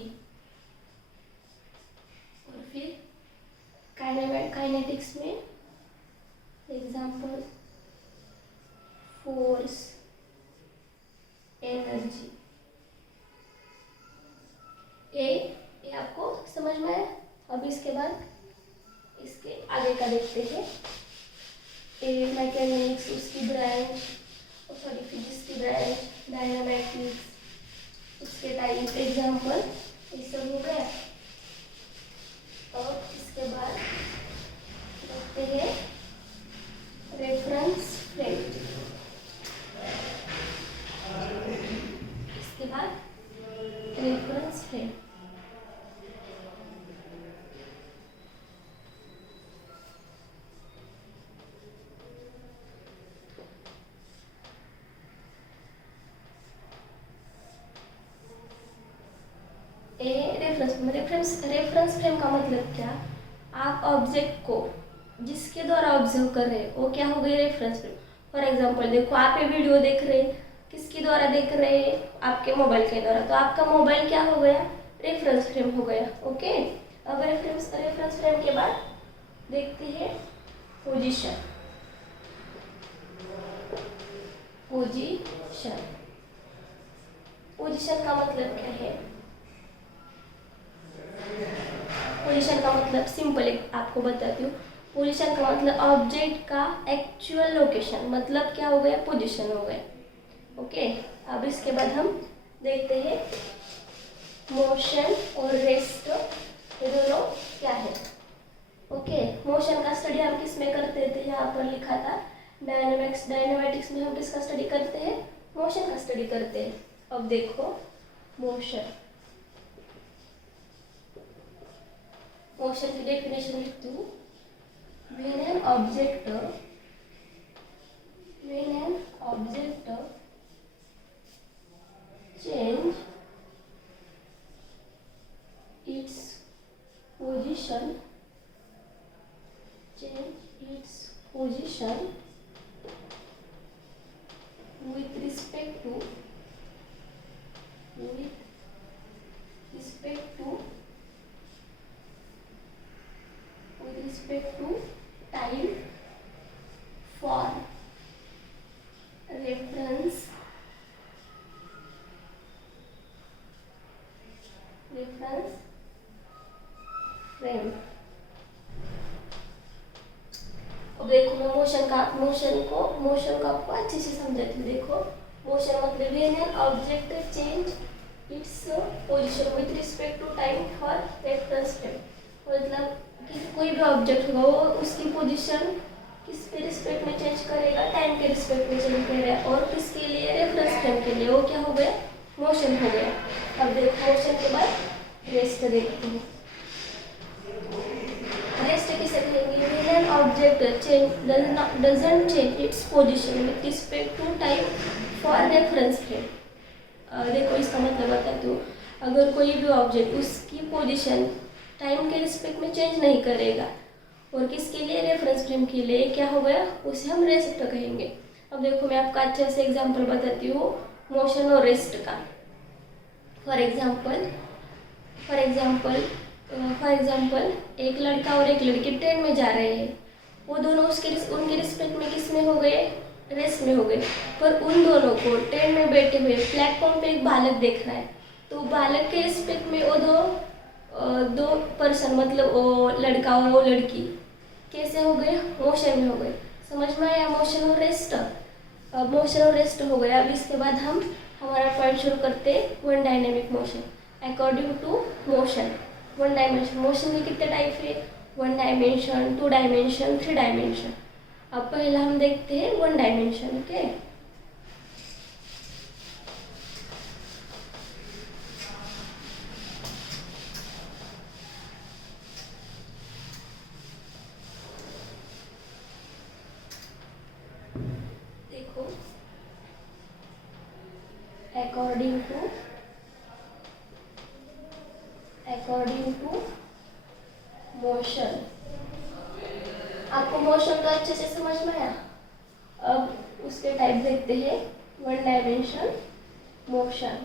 और फिर काइनेटिक्स में एग्जांपल फोर्स, एनर्जी। ये आपको समझ में आया। अब इसके बाद इसके आगे का देखते हैं। मैकेनिक्स उसकी ब्रांच, सॉरी फिजिक्स की ब्रांच, डायनामेटिक्स उसके टाइप, एग्जांपल ये सब हो गया। और इसके बाद देखते हैं रेफरेंस फ्रेम। इसके बाद रेफरेंस फ्रेम। रेफरेंस फ्रेम का मतलब क्या? आप ऑब्जेक्ट को जिसके द्वारा ऑब्जर्व कर रहे हैं वो क्या हो गई? Reference frame. फॉर एग्जांपल देखो, आप ये वीडियो देख रहे हैं, किसके द्वारा देख रहे हैं? आपके मोबाइल के द्वारा। तो आपका मोबाइल क्या हो गया? रेफरेंस फ्रेम हो गया, ओके। अब रेफरेंस फ्रेम के बाद देखते हैं पोजीशन। पोजीशन का मतलब क्या है? पोजीशन का मतलब सिंपल आपको बताती हूँ। पोजीशन का मतलब ऑब्जेक्ट का एक्चुअल लोकेशन, मतलब क्या हो गया? पोजीशन हो गया, ओके। अब इसके बाद हम देखते हैं मोशन और रेस्ट, ये दोनों क्या है, ओके। मोशन का स्टडी हम किस में करते थे? यहाँ पर लिखा था डायनामेटिक्स में हम किसका स्टडी करते हैं? मोशन का स्टडी करते हैं। अब देखो मोशन की डेफिनेशन लिखती हूँ। when an object change its position with respect to time for reference frame. अब देखो मैं मोशन का आपको अच्छे से समझाती हूँ। देखो मोशन मतलब when an object change its position with respect to time for reference frame. मतलब कि कोई भी ऑब्जेक्ट होगा वो उसकी पोजीशन किस पे रिस्पेक्ट में चेंज करेगा, टाइम के रिस्पेक्ट में चेंज करेगा, और किसके लिए, रेफरेंस फ्रेम के लिए। वो क्या हो गया, मोशन हो गया। अब देखो मोशन के बाद रेस्ट देखते हैं। रेस्ट किसे कहेंगे, when an object doesn't change its position with respect to time for reference frame। देखो इसका मतलब बताती हूँ। अगर कोई भी ऑब्जेक्ट उसकी पोजीशन टाइम के रिस्पेक्ट में चेंज नहीं करेगा और किसके लिए, रेफरेंस फ्रेम के लिए, क्या हो गया, उसे हम रेस्ट कहेंगे। अब देखो मैं आपका अच्छे से एग्जांपल बताती हूँ मोशन और रेस्ट का। फॉर एग्जांपल एक लड़का और एक लड़की ट्रेन में जा रहे हैं। वो दोनों उनके रिस्पेक्ट में किस में हो गए, रेस्ट में हो गए। पर उन दोनों को ट्रेन में बैठे हुए प्लेटफॉर्म पे एक बालक देख रहा है, तो बालक के रिस्पेक्ट में वो दो पर्सन मतलब वो लड़का और वो लड़की कैसे हो गए, मोशन में हो गए। समझ में आया मोशन और रेस्ट। अब मोशन और रेस्ट हो गया। अब इसके बाद हम हमारा पॉइंट शुरू करते हैं one dynamic motion. According to motion, one dimension motion के कितने टाइप है, 1 डायमेंशन, 2 डायमेंशन, 3 डायमेंशन। अब पहला हम देखते हैं 1 डायमेंशन। ओके, देखो अकॉर्डिंग टू मोशन। आपको मोशन तो अच्छे से समझ में आया। अब उसके टाइप देखते हैं 1 डायमेंशन मोशन।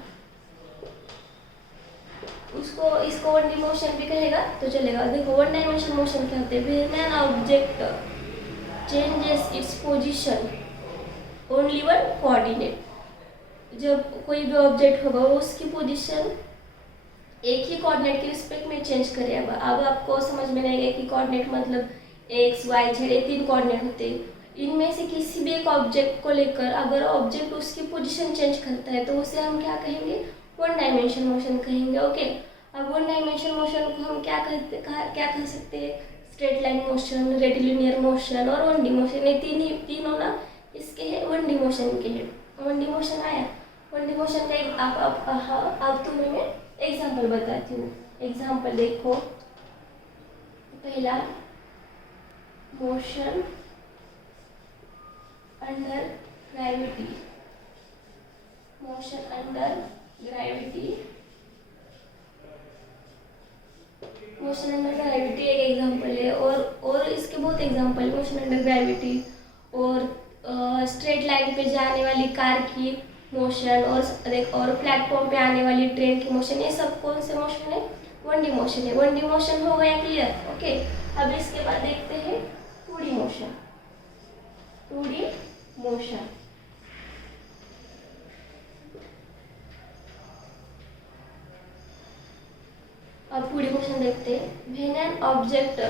इसको 1D मोशन भी कहेगा तो चलेगा। देखो 1 डायमेंशन मोशन क्या होते हैं, when an object changes its position only one coordinate. जब कोई भी ऑब्जेक्ट होगा वो उसकी पोजीशन एक ही कोऑर्डिनेट के रिस्पेक्ट में चेंज करेगा। अब आपको समझ में नहीं आएगा कि कोऑर्डिनेट मतलब एक्स वाई जेड, ये 3 कोऑर्डिनेट होते हैं। इनमें से किसी भी एक ऑब्जेक्ट को लेकर अगर ऑब्जेक्ट उसकी पोजीशन चेंज करता है तो उसे हम क्या कहेंगे, 1 डायमेंशन मोशन कहेंगे। ओके, अब 1 डायमेंशन मोशन को हम क्या कह सकते हैं, straight line motion, rectilinear motion और 1D मोशन। ये तीनों ना इसके है 1D मोशन के हैं। 1D मोशन आया। 1D मोशन का एक अब तुम्हें मैं एग्जाम्पल बताती हूँ। एग्जाम्पल देखो, पहला motion under gravity. Motion under gravity एक एग्जाम्पल है, और इसके बहुत एग्जाम्पल है। मोशन अंडर ग्रेविटी और स्ट्रेट लाइन पे जाने वाली कार की मोशन और प्लेटफॉर्म पे आने वाली ट्रेन की मोशन। ये सब कौन से मोशन है, 1D मोशन है। 1D मोशन हो गया क्लियर। ओके, अब इसके बाद देखते हैं 2D मोशन। 2D मोशन अब 2D मोशन देखते हैं। When an object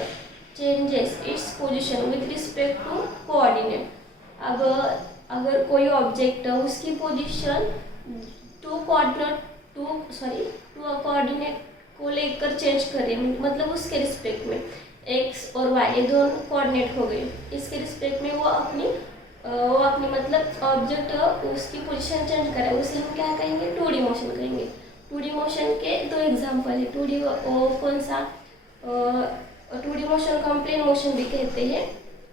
changes its position with respect to coordinate. अब अगर कोई ऑब्जेक्ट उसकी पोजीशन टू कोऑर्डिनेट को लेकर चेंज करे, मतलब उसके रिस्पेक्ट में एक्स और वाई ये दोनों कोऑर्डिनेट हो गए, इसके रिस्पेक्ट में वो अपनी मतलब ऑब्जेक्ट उसकी पोजीशन चेंज करे, उसे हम क्या कहेंगे, 2D मोशन कहेंगे। 2D मोशन के 2 एग्जाम्पल है। 2D कौन सा, 2D मोशन को हम प्लेन मोशन भी कहते हैं।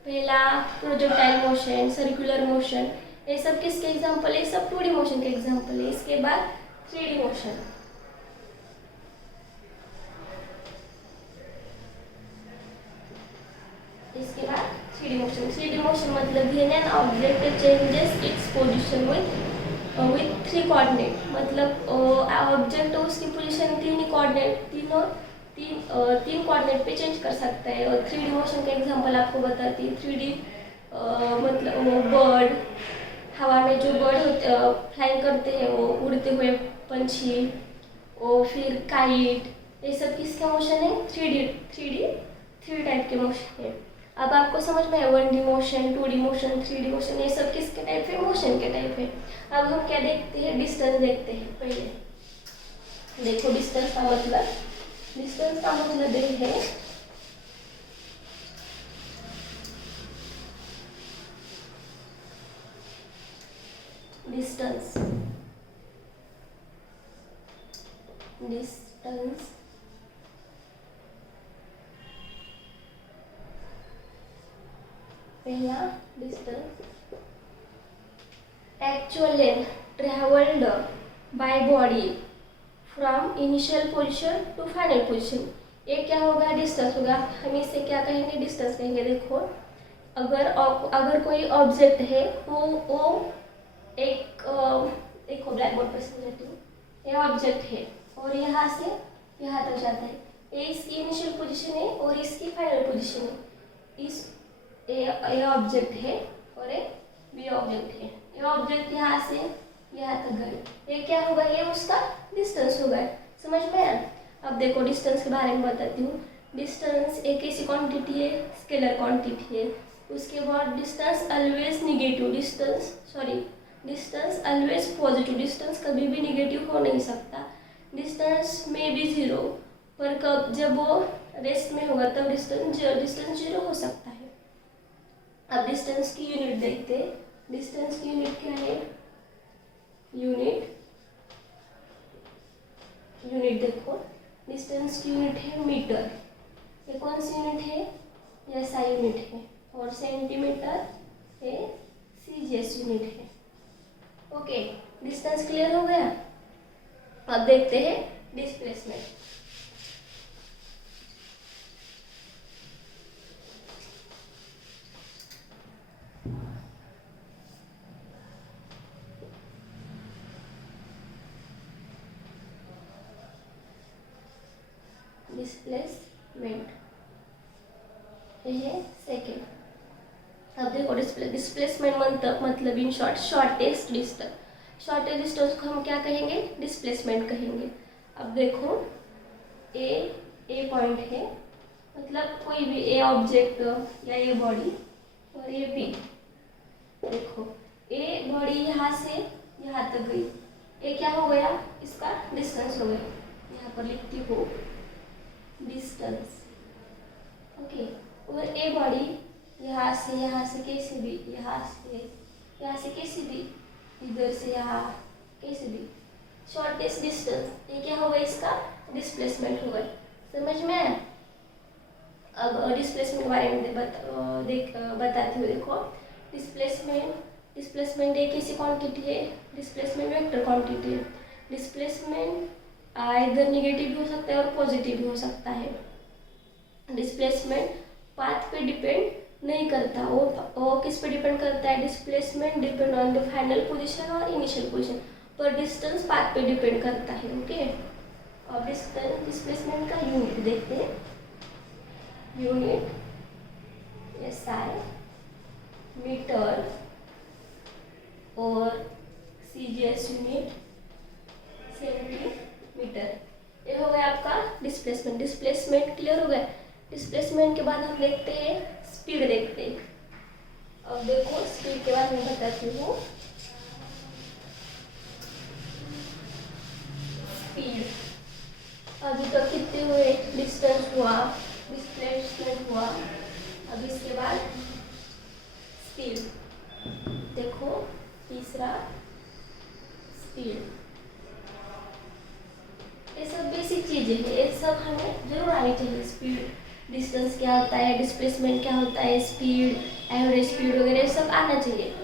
पहला प्रोजेक्टाइल मोशन, सर्कुलर मोशन, ये सब किसके एग्जाम्पल है, सब 2D मोशन के एग्जाम्पल है। इसके बाद 3D मोशन। इसके बाद 3D मोशन। 3D मोशन मतलब when an object changes its position with with 3 coordinate, मतलब ऑब्जेक्ट उसकी पोजीशन 3 ही कोऑर्डिनेट तीन कोऑर्डिनेट पे चेंज कर सकता है। और 3D मोशन का एग्जांपल आपको बताती है। 3D मतलब वो बर्ड, हवा में जो बर्ड होते फ्लाइंग करते हैं, वो उड़ते हुए पंछी, और फिर काइट, ये सब किसका मोशन है? 3 टाइप के मोशन है। अब आपको समझ में है 1D motion, 2D motion, 3D motion, ये सब किसके टाइप है? मोशन के टाइप है। अब हम क्या देखते हैं? डिस्टेंस देखते हैं पहले। देखो डिस्टेंस का मतलब ये है डिस्टेंस पहला distance actual length travelled by body from initial position to final position. ये क्या होगा? डिस्टेंस होगा। हम इसे क्या कहेंगे? डिस्टेंस कहेंगे। देखो अगर कोई ऑब्जेक्ट है, वो एक देखो ब्लैक बोर्ड पर समझाती हूँ। ये ऑब्जेक्ट है और यहाँ से यहाँ तक जाता है। ये इसकी इनिशियल पोजीशन है और इसकी फाइनल पोजीशन है। इस ए ऑब्जेक्ट है और एक बी ऑब्जेक्ट है। ये ऑब्जेक्ट यहाँ से यहाँ तक गए, ये क्या होगा? ये उसका डिस्टेंस होगा। समझ में आया? अब देखो डिस्टेंस के बारे में बताती हूँ। डिस्टेंस एक ऐसी क्वांटिटी है, स्केलर क्वांटिटी है। उसके बाद distance always negative, distance always positive, distance कभी भी निगेटिव हो नहीं सकता। डिस्टेंस में भी जीरो, पर कब जब वो रेस्ट में होगा तब डिस्टेंस जीरो हो सकता है। अब डिस्टेंस की यूनिट देखते हैं। डिस्टेंस की यूनिट क्या है? यूनिट देखो, डिस्टेंस की यूनिट है मीटर। ये कौन सी यूनिट है? ये SI यूनिट है। और सेंटीमीटर ये CGS यूनिट है। ओके, डिस्टेंस क्लियर हो गया? अब देखते हैं डिस्प्लेसमेंट। ये है सेकेंड। अब देखो डिस्प्लेसमेंट मतलब इन शॉर्टेस्ट डिस्टेंस को हम क्या कहेंगे? डिस्प्लेसमेंट कहेंगे। अब देखो ए पॉइंट है, मतलब कोई भी ए ऑब्जेक्ट या ए बॉडी, और ये बी। देखो ए बॉडी यहाँ से यहाँ तक गई, ये क्या हो गया? इसका डिस्टेंस हो गया। यहाँ पर लिखती हूँ डिस्टेंस। ओके, और ए बॉडी यहाँ से कैसे भी, यहाँ से कैसे भी, इधर से यहाँ कैसे भी, शॉर्टेस्ट डिस्टेंस, ये क्या होगा? इसका डिस्प्लेसमेंट होगा। समझ में आया? अब डिस्प्लेसमेंट के बारे में बताती हूँ। देखो डिस्प्लेसमेंट एक ऐसी क्वांटिटी है, डिस्प्लेसमेंट वेक्टर क्वांटिटी है। डिस्प्लेसमेंट इधर निगेटिव भी हो सकता है और पॉजिटिव भी हो सकता है। डिस्प्लेसमेंट पाथ पे डिपेंड नहीं करता, वो किस पे डिपेंड करता है? Displacement depend on the final position और इनिशियल पोजीशन, पर डिस्टेंस पाथ पे डिपेंड करता है। ओके, अब डिस्प्लेसमेंट का यूनिट देखते हैं। यूनिट SI मीटर और CGS यूनिट सेंटीमीटर। ये हो गया आपका डिस्प्लेसमेंट क्लियर हो गया? डिस्प्लेसमेंट के बाद हम देखते हैं स्पीड देखते हैं। अब देखो स्पीड के बाद मैं बताती हूँ। स्पीड अभी तक कितने हुए? डिस्टेंस हुआ, डिस्प्लेसमेंट हुआ। अब इसके बाद स्पीड देखो, तीसरा स्पीड। ये सब बेसिक चीजें हैं, ये सब हमें जरूर आनी चाहिए। स्पीड, डिस्टेंस क्या होता है, डिस्प्लेसमेंट क्या होता है, स्पीड, एवरेज स्पीड वगैरह सब आना चाहिए।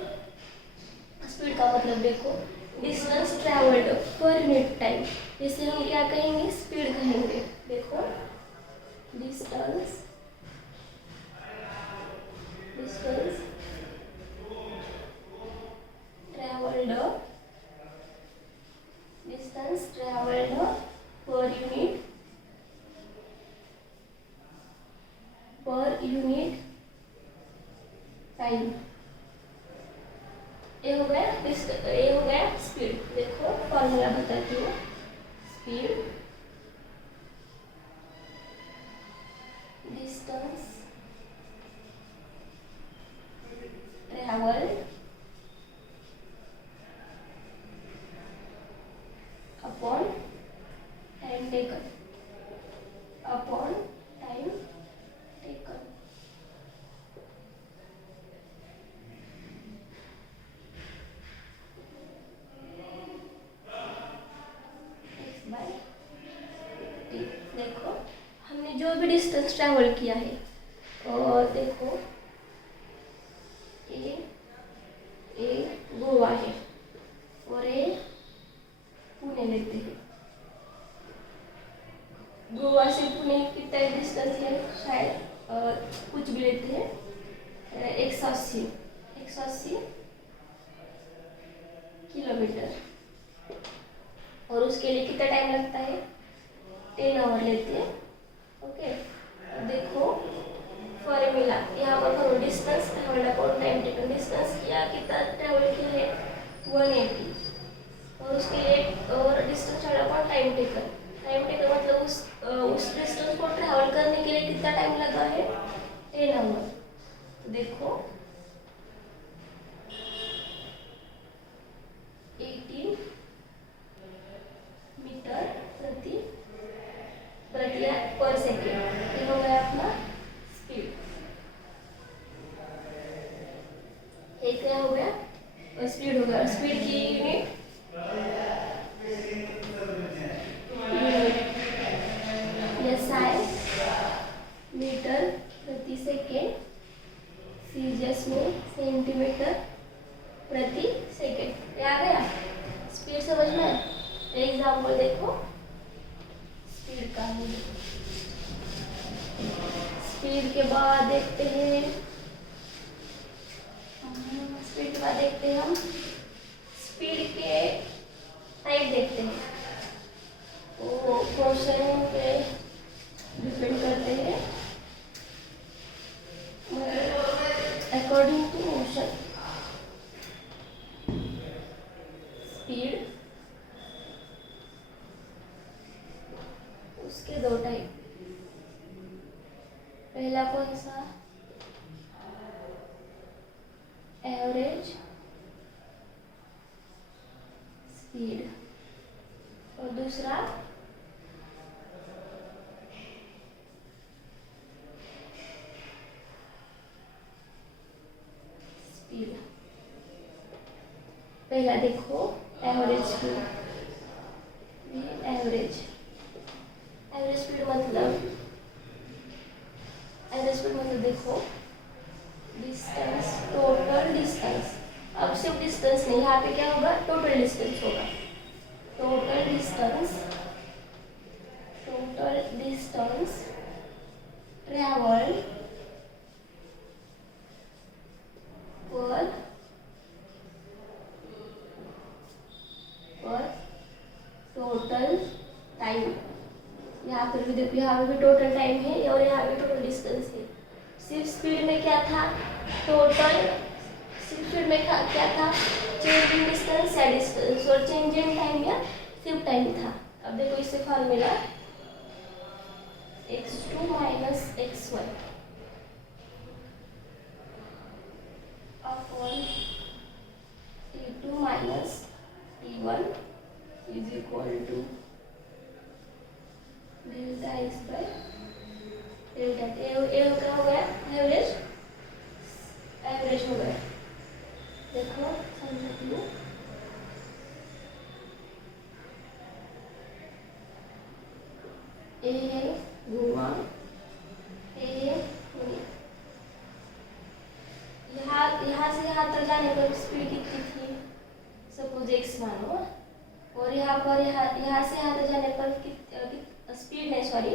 स्पीड का मतलब देखो, distance travelled per unit time, इसे हम क्या कहेंगे? स्पीड कहेंगे। देखो distance travelled travelled per unit time. ये हो गया स्पीड। देखो फॉर्मूला बताती हूँ। Speed distance travel upon time taken देखो हमने जो भी डिस्टेंस ट्रैवल किया है, और देखो ये गोवा है और ये पुणे लेते हैं। गोवा से पुणे कितना डिस्टेंस है, शायद कुछ भी लेते हैं 180 किलोमीटर, और उसके लिए कितना टाइम लगता है, 10 आवर लेते हैं। ओके, देखो फॉर्मूला यहाँ पर करो। Distance travelled upon time taken. Distance किया, कितना ट्रैवल किया है 180, और उसके लिए और distance travelled upon time taken मतलब उस डिस्टेंस को ट्रैवल करने के लिए कितना टाइम लगा है, 10 आवर। तो देखो 18 मीटर प्रति पर सेकेंड। ये हो गया अपना स्पीड। एक क्या हो गया, स्पीड हो गया। स्पीड की यूनिट SI मीटर प्रति सेकेंड, सीजीएस में सेंटीमीटर प्रति सेकेंड। ये आ गया स्पीड, समझ में। एग्जाम्पल देखो स्पीड का ही। स्पीड के बाद देखते हैं हम स्पीड के टाइप देखते हैं। वो क्वेश्चन पे डिपेंड करते हैं, अकॉर्डिंग टू मोशन। स्पीड उसके 2 टाइप। पहला कौन सा, एवरेज स्पीड, और दूसरा स्पीड। पहला देखो एवरेज स्पीड। एवरेज स्पीड मतलब देखो डिस्टेंस, टोटल डिस्टेंस। अब सिर्फ डिस्टेंस नहीं, यहाँ पे क्या होगा, टोटल डिस्टेंस होगा। टोटल डिस्टेंस ट्रैवल पर टोटल टाइम। यहाँ पर भी देखो, यहाँ पे भी टोटल टाइम है और यहाँ पे टोटल डिस्टेंस है। सिर्फ स्पीड में क्या था, क्या था, चेंज इन डिस्टेंस या डिस्टेंस, और चेंज इन टाइम या सिर्फ टाइम था। अब देखो इससे formula x2 minus x1 upon t2 minus t1 is equal to delta x by delta t। ये क्या हो गया, एवरेज हो गया। देखो समझती हूँ, ए है गोवा, ए है पुणे। यहाँ से यहाँ तक जाने पर स्पीड कितनी थी, सपोज x मानो, और यहाँ से यहाँ तक जाने पर स्पीड है, सॉरी,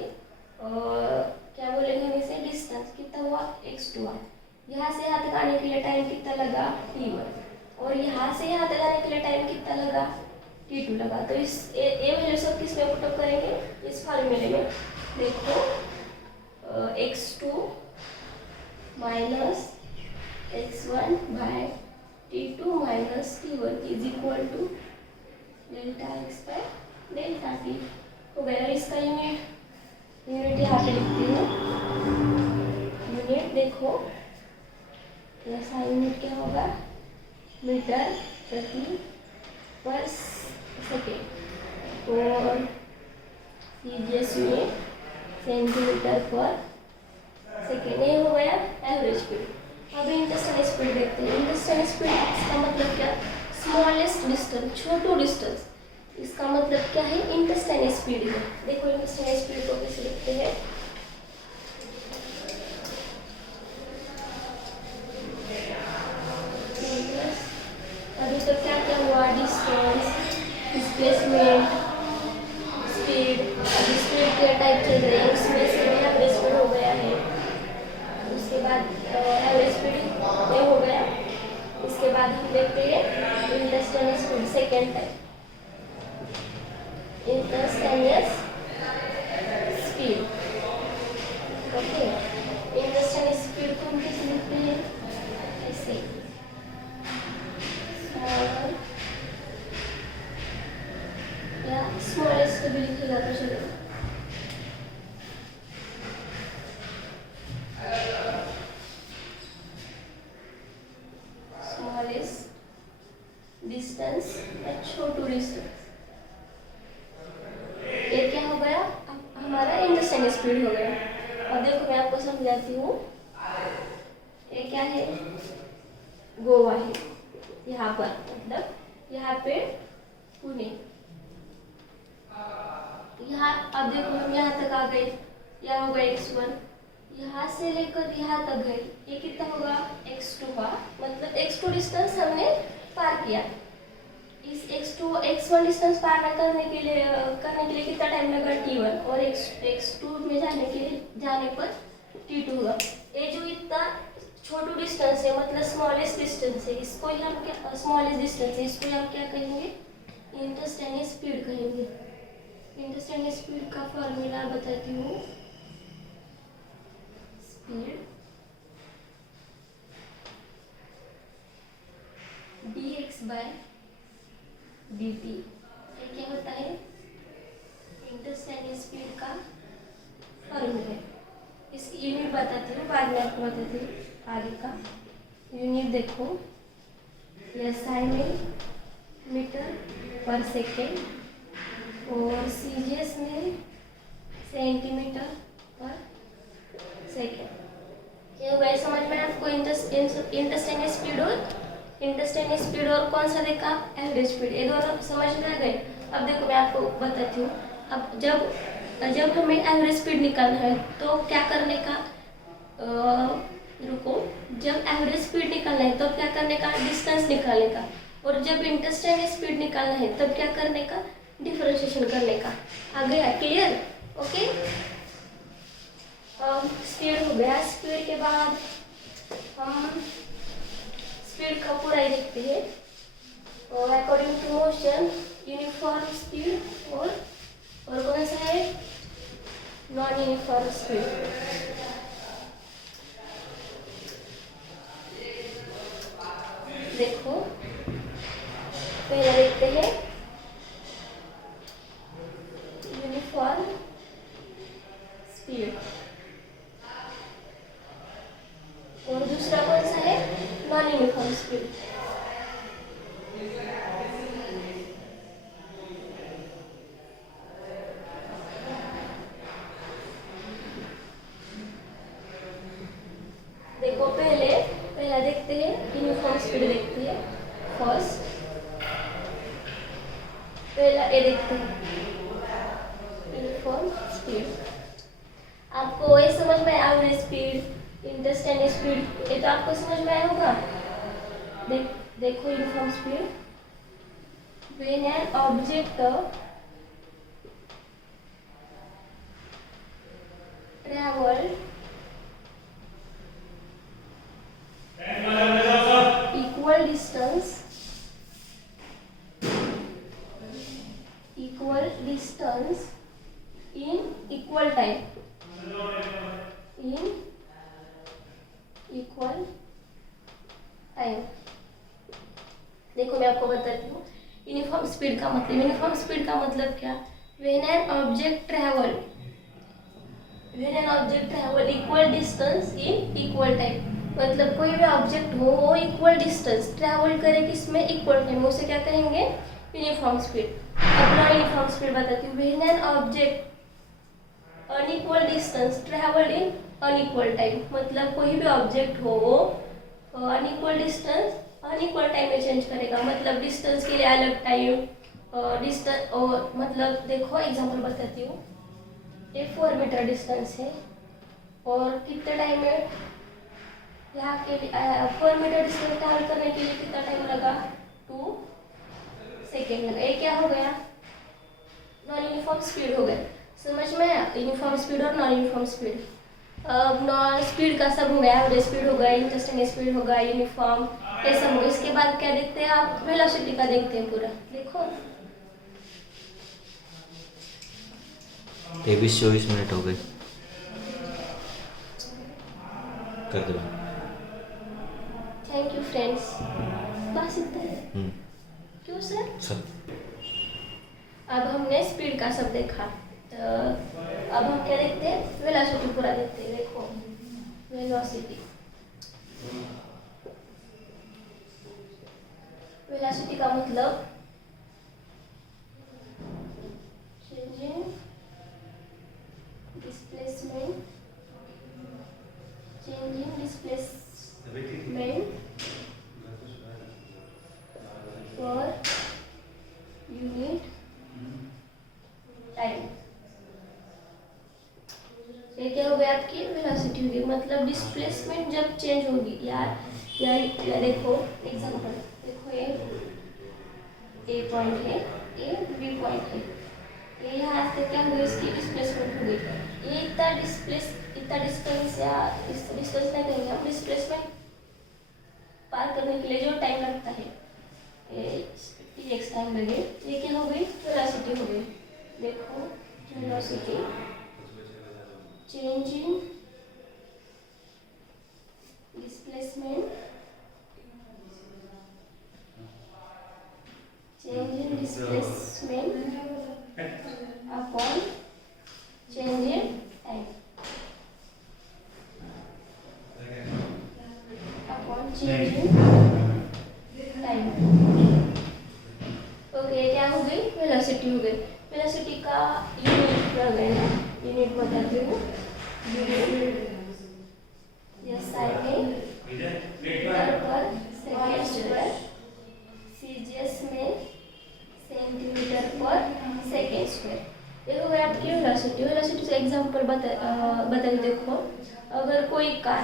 क्या बोलेंगे हम इसे, डिस्टेंस कितना हुआ, x2 हुआ। यहाँ से यहाँ तक आने के लिए टाइम कितना लगा, t1, और यहाँ से यहाँ तक आने के लिए टाइम कितना लगा, T2 लगा। तो इस ये वैल्यू सब किस में पुटअप करेंगे, इस फार्मूले में। देखो x2 minus x1 by T2 minus T1 is equal to delta x by delta T हो गया। और इसका यूनिट यहाँ पे लिखते हैं। यूनिट देखो, ऐसा यूनिट क्या होगा, मीटर प्रति पर सेकेंड, और सीजीएस यूनिट सेंटीमीटर पर सेकेंड। ये हो गया एवरेज स्पीड। अब इंटरस्टेलर स्पीड देखते हैं। इंटरस्टेलर स्पीड इसका मतलब क्या, स्मॉलेस्ट डिस्टेंस, छोटू डिस्टेंस। इसका मतलब क्या है, इंटरस्टेलर स्पीड है। देखो इंटरस्टेलर स्पीड को कैसे लिखते हैं, अभी तो क्या क्या हुआ, डिस्टेंस, डिस्प्लेसमेंट, स्पीड। अभी स्पीड के टाइप चल रहे हैं, उसमें से एवरेज स्पीड हो गया है। उसके बाद एवरेज स्पीड ये हो गया। इसके बाद हम देखते हैं Interstellar speed second type, Interstellar speed. Okay, Interstellar speed को हम कैसे लिखते हैं, ऐसे या स्मॉलेस्ट भी लिखेगा तो चलेगा। स्मॉलेस्ट डिस्टेंस या छोटू डिस्टेंस, ये क्या हो गया, हमारा इंटरस्टेलर स्पीड हो गया। और देखो मैं आपको समझाती हूँ, ये क्या है, गोवा है यहाँ पर, मतलब यहाँ पे पुणे। यहाँ अब देखो हम यहाँ तक आ गए, यहाँ होगा x1, यहाँ से लेकर यहाँ तक गए, ये कितना होगा, x2 का, मतलब x2 डिस्टेंस हमने पार किया। इस x1 डिस्टेंस पार करने के लिए कितना टाइम लगा, t1, और x2 में जाने पर t2 होगा। ये जो इतना छोटू डिस्टेंस है, मतलब स्मॉलेस्ट डिस्टेंस है, इसको ही हम क्या, स्मॉलेस्ट डिस्टेंस है, इसको हम क्या कहेंगे, इंटरस्टेलर स्पीड कहेंगे। इंटरस्टेलर स्पीड का फॉर्मूला बताती हूँ, स्पीड dx बाय dt। ये क्या होता है, इंटरस्टेलर स्पीड का फॉर्मूला। इसकी यूनिट बताती हूँ, बाद में आपको बताती हूँ आगे का। यूनिट देखो, SI में मीटर पर सेकेंड, और सीजीएस में सेंटीमीटर पर सेकेंड। ये वही समझ में आपको इंटरस्टेलर स्पीड और कौन सा देखा, एवरेज स्पीड, ये दोनों समझ में आ गए। अब देखो मैं आपको बताती हूँ, अब जब हमें एवरेज स्पीड निकालना है तो क्या करने का, रुको, जब एवरेज स्पीड निकालना है तो क्या करने का, डिस्टेंस निकालने का। और जब इंटरस्टेलर स्पीड निकालना है तब क्या करने का, डिफरेंशिएशन करने का। आ गया, क्लियर, ओके। स्पीड हो गया। स्पीड के बाद हम स्पीड का पूरा ही देखते हैं, और according to motion, uniform speed, और कौन सा है, नॉन यूनिफॉर्म स्पीड। देखो पहले देखते हैं यूनिफॉर्म स्पीड, और दूसरा कौन सा है, नॉन यूनिफॉर्म स्पीड। देखो पहला देखते हैं यूनिफॉर्म स्पीड, देखते हैं फर्स्ट, पहला ये देखते हैं यूनिफॉर्म स्पीड। आपको ये समझ में एवरेज स्पीड, इंटरस्टेलर स्पीड, ये तो आपको समझ में आया होगा। देखो uniform speed, when an object travel equal distance in equal time, in equal time. देखो मैं आपको बताती हूँ यूनिफॉर्म स्पीड का मतलब। यूनिफॉर्म स्पीड का मतलब क्या? When an object travel equal distance in equal time, मतलब कोई भी ऑब्जेक्ट हो वो इक्वल डिस्टेंस ट्रैवल करे किसमें? इक्वल टाइम, उसे क्या कहेंगे? Uniform speed. अपना यूनिफॉर्म स्पीड बताती हूँ। When an object unequal distance travel in unequal time, मतलब कोई भी ऑब्जेक्ट हो वो अनइक्वल डिस्टेंस अनइक्वल टाइम में चेंज करेगा, मतलब डिस्टेंस के लिए अलग टाइम, डिस्टेंस और मतलब देखो एग्जांपल बताती हूँ। ये 4 मीटर डिस्टेंस है और कितने टाइम में यहाँ के लिए 4 मीटर डिस्टेंस ट्रैवल करने के लिए कितना टाइम लगा? 2 सेकेंड लगा। ये क्या हो गया? नॉन यूनिफॉर्म स्पीड हो गया। समझ में आया? यूनिफॉर्म स्पीड और नॉन यूनिफॉर्म स्पीड। अब नॉन स्पीड का सब हो गया, एवरेज स्पीड हो गया, इंटरस्टेंट स्पीड हो गया, यूनिफॉर्म, ये सब हो गया। इसके बाद क्या देखते हैं आप? वेलोसिटी का देखते हैं पूरा। देखो 23-24 मिनट हो गए, कर दो। थैंक यू फ्रेंड्स, बस इतना है। क्यों सर? सब अब हमने स्पीड का सब देखा, तो अब हम क्या देखते हैं? वेलोसिटी पूरा देखते हैं। देखो वेलोसिटी, वेलोसिटी का मतलब changing displacement, changing displacement per unit time. ये क्या हो गया? आपकी वेलोसिटी होगी, मतलब डिस्प्लेसमेंट जब चेंज होगी। यार देखो एग्जांपल, देखो ये ए पॉइंट है, ये बी पॉइंट है, ये यहाँ से क्या हुई? इसकी डिस्प्लेसमेंट हो गई। ये इतना डिस्टेंस या इस डिस्टेंस नहीं कहेंगे हम, डिस्प्लेसमेंट पार करने के लिए जो टाइम लगता है, टाइम लगे, ये क्या हो गई? वेलोसिटी हो गई। देखो velocity changing displacement upon changing time, upon changing time। Okay, क्या हो गई? वेलोसिटी हो गई। वेलोसिटी का यूनिट क्या हो गया? यूनिट बताती हूँ। मीटर पर सेकेंड स्क्वायर, सीजीएस में सेंटीमीटर पर सेकेंड स्क्वायर। ये हो गया आपकी वेलोसिटी। वेलोसिटी से एग्जांपल बताइए। देखो अगर कोई कार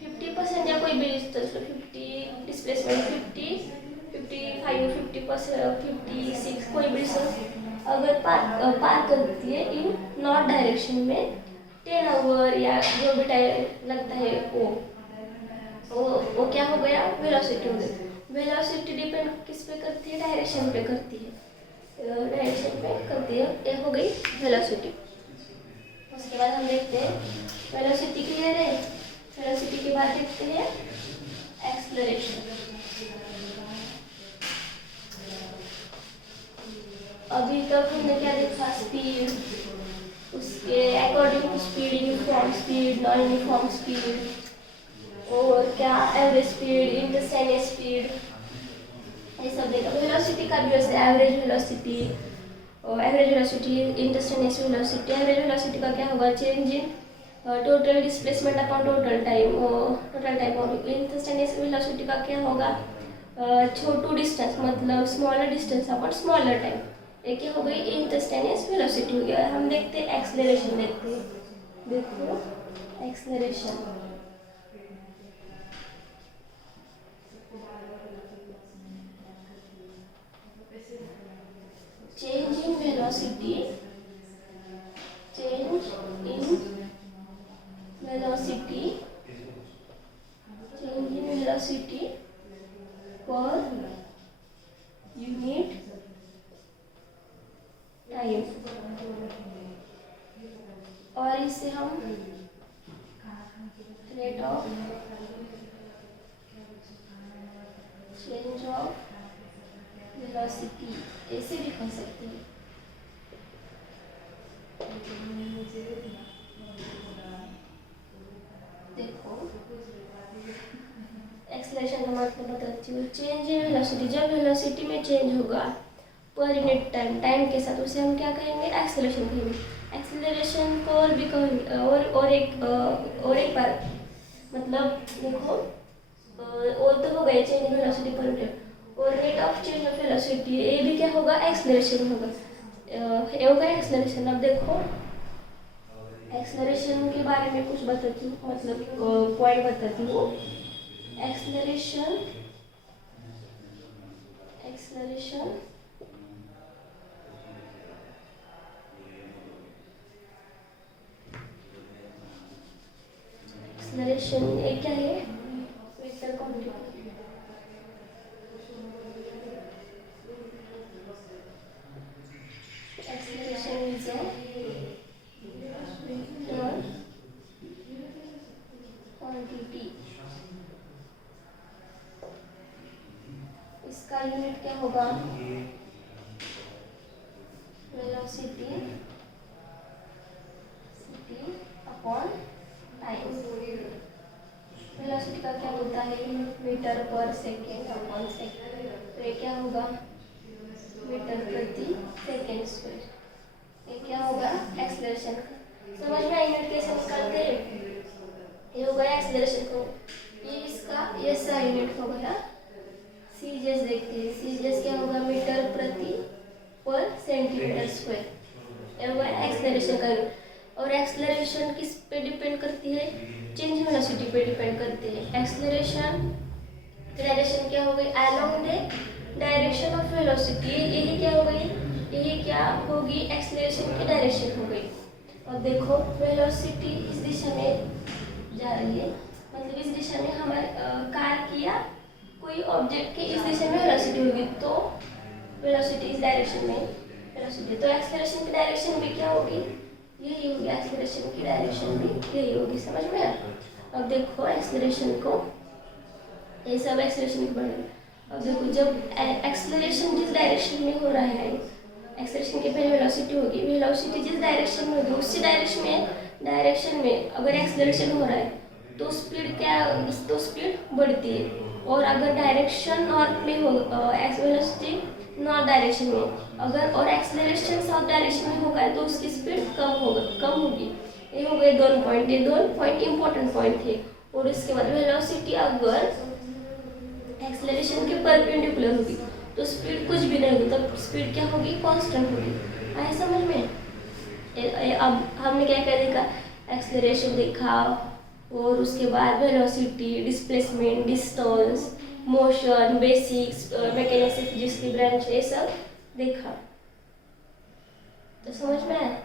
50% या कोई भी डिस्टेंस 50 डिस्प्लेसमेंट 50 55 50% 56 कोई भी डिस्टेंस अगर पार करती है इन नॉर्थ डायरेक्शन में 10 आवर या जो भी टाइम लगता है वो क्या हो गया? वेलोसिटी हो गई। वेलोसिटी डिपेंड किस पे करती है? डायरेक्शन पे करती है, डायरेक्शन पे करती है। ये हो गई वेलोसिटी। उसके बाद हम देखते हैं वेलोसिटी क्लियर है। वेलोसिटी के बाद देखते हैं एक्सेलरेशन। अभी तक हमने क्या देखा? स्पीड, उसके according to speed, uniform speed, non uniform speed, और क्या एवरेज स्पीड, इंटरस्टेंट स्पीड, ये सब देखा। वेलोसिटी का भी वैसे average velocity, instant velocity. Average velocity का क्या होगा? Change in total displacement upon total time, और इंटरस्टेंट वेलोसिटी का क्या होगा? छोटू डिस्टेंस मतलब smaller distance upon smaller time. ये क्या हो गई? इंस्टेंटेनियस वेलोसिटी हो गया। हम देखते हैं एक्सेलरेशन। देखते हैं, देखो acceleration. Change in velocity, change in velocity, change in velocity per unit time. और इसे हम rate of change of velocity ऐसे लिख सकते हैं। देखो एक्सेलरेशन का मतलब बताती हूँ। चेंज इन वेलोसिटी, जब वेलोसिटी में चेंज होगा पर यूनिट टाइम, टाइम के साथ, उसे हम क्या कहेंगे? एक्सेलरेशन कहेंगे। एक्सेलरेशन को और भी कहेंगे और एक बार, मतलब देखो और तो हो गए change in velocity per unit, और rate of change of velocity, ये भी क्या होगा? एक्सेलरेशन होगा। ये होगा एक्सेलरेशन। अब देखो एक्सेलरेशन के बारे में कुछ बताती हूँ, मतलब पॉइंट बताती हूँ। एक्सेलरेशन ये क्या है? Vector quantity. Acceleration is a vector quantity. इसका यूनिट क्या होगा? Velocity upon time. वेलोसिटी का क्या होता है? मीटर पर सेकेंड अपॉन सेकेंड। तो ये क्या होगा? मीटर प्रति सेकेंड स्क्वायर। ये क्या होगा? एक्सेलरेशन का। समझ में आई? यूनिट कैसे निकालते हैं? ये हो गया एक्सेलरेशन को। ये इसका ऐसा यूनिट हो गया। सीजीएस देखते हैं। सीजीएस क्या होगा? मीटर प्रति पर सेंटीमीटर स्क्वायर। ये होगा एक्सेलरेशन का यूनिट। और एक्सेलरेशन किस पे डिपेंड करती है? चेंज वेलोसिटी पे डिपेंड करती है। एक्सेलरेशन की डायरेक्शन क्या हो गई? Along the direction of velocity. यही क्या हो गई? यही क्या होगी? एक्सेलरेशन की डायरेक्शन हो गई। और देखो वेलोसिटी इस दिशा में जा रही है, मतलब इस दिशा में हमारे कार की या कोई ऑब्जेक्ट की इस दिशा में वेलोसिटी होगी, तो वेलोसिटी इस डायरेक्शन में वेलोसिटी, तो एक्सेलरेशन की डायरेक्शन भी क्या होगी? यही होगी। एक्सेलरेशन की डायरेक्शन भी यही होगी। समझ में आया? अब देखो एक्सेलरेशन को, ये सब एक्सेलरेशन की बढ़ेगी। अब देखो जब एक्सेलरेशन जिस डायरेक्शन में हो रहा है, एक्सेलरेशन के पहले वेलोसिटी होगी, वेलोसिटी जिस डायरेक्शन में होगी उसी डायरेक्शन में अगर एक्सेलरेशन हो रहा है तो स्पीड क्या? तो स्पीड बढ़ती है। और अगर डायरेक्शन नॉर्थ में हो, वेलोसिटी नॉर्थ डायरेक्शन में, अगर और एक्सेलरेशन साउथ डायरेक्शन में होगा तो उसकी स्पीड कम होगी। ये हो गए दोनों पॉइंट। ये दोनों पॉइंट इंपॉर्टेंट पॉइंट थे। और इसके बाद वेलोसिटी अगर एक्सेलरेशन के परपेंडिकुलर होगी तो स्पीड कुछ भी नहीं होगी, तब स्पीड क्या होगी? कांस्टेंट होगी। आए समझ में? अब हमने क्या क्या देखा? एक्सेलरेशन देखा, और उसके बाद velocity, displacement, distance, motion, basics, mechanics physics की ब्रांच, ये सब देखा। तो समझ में आया?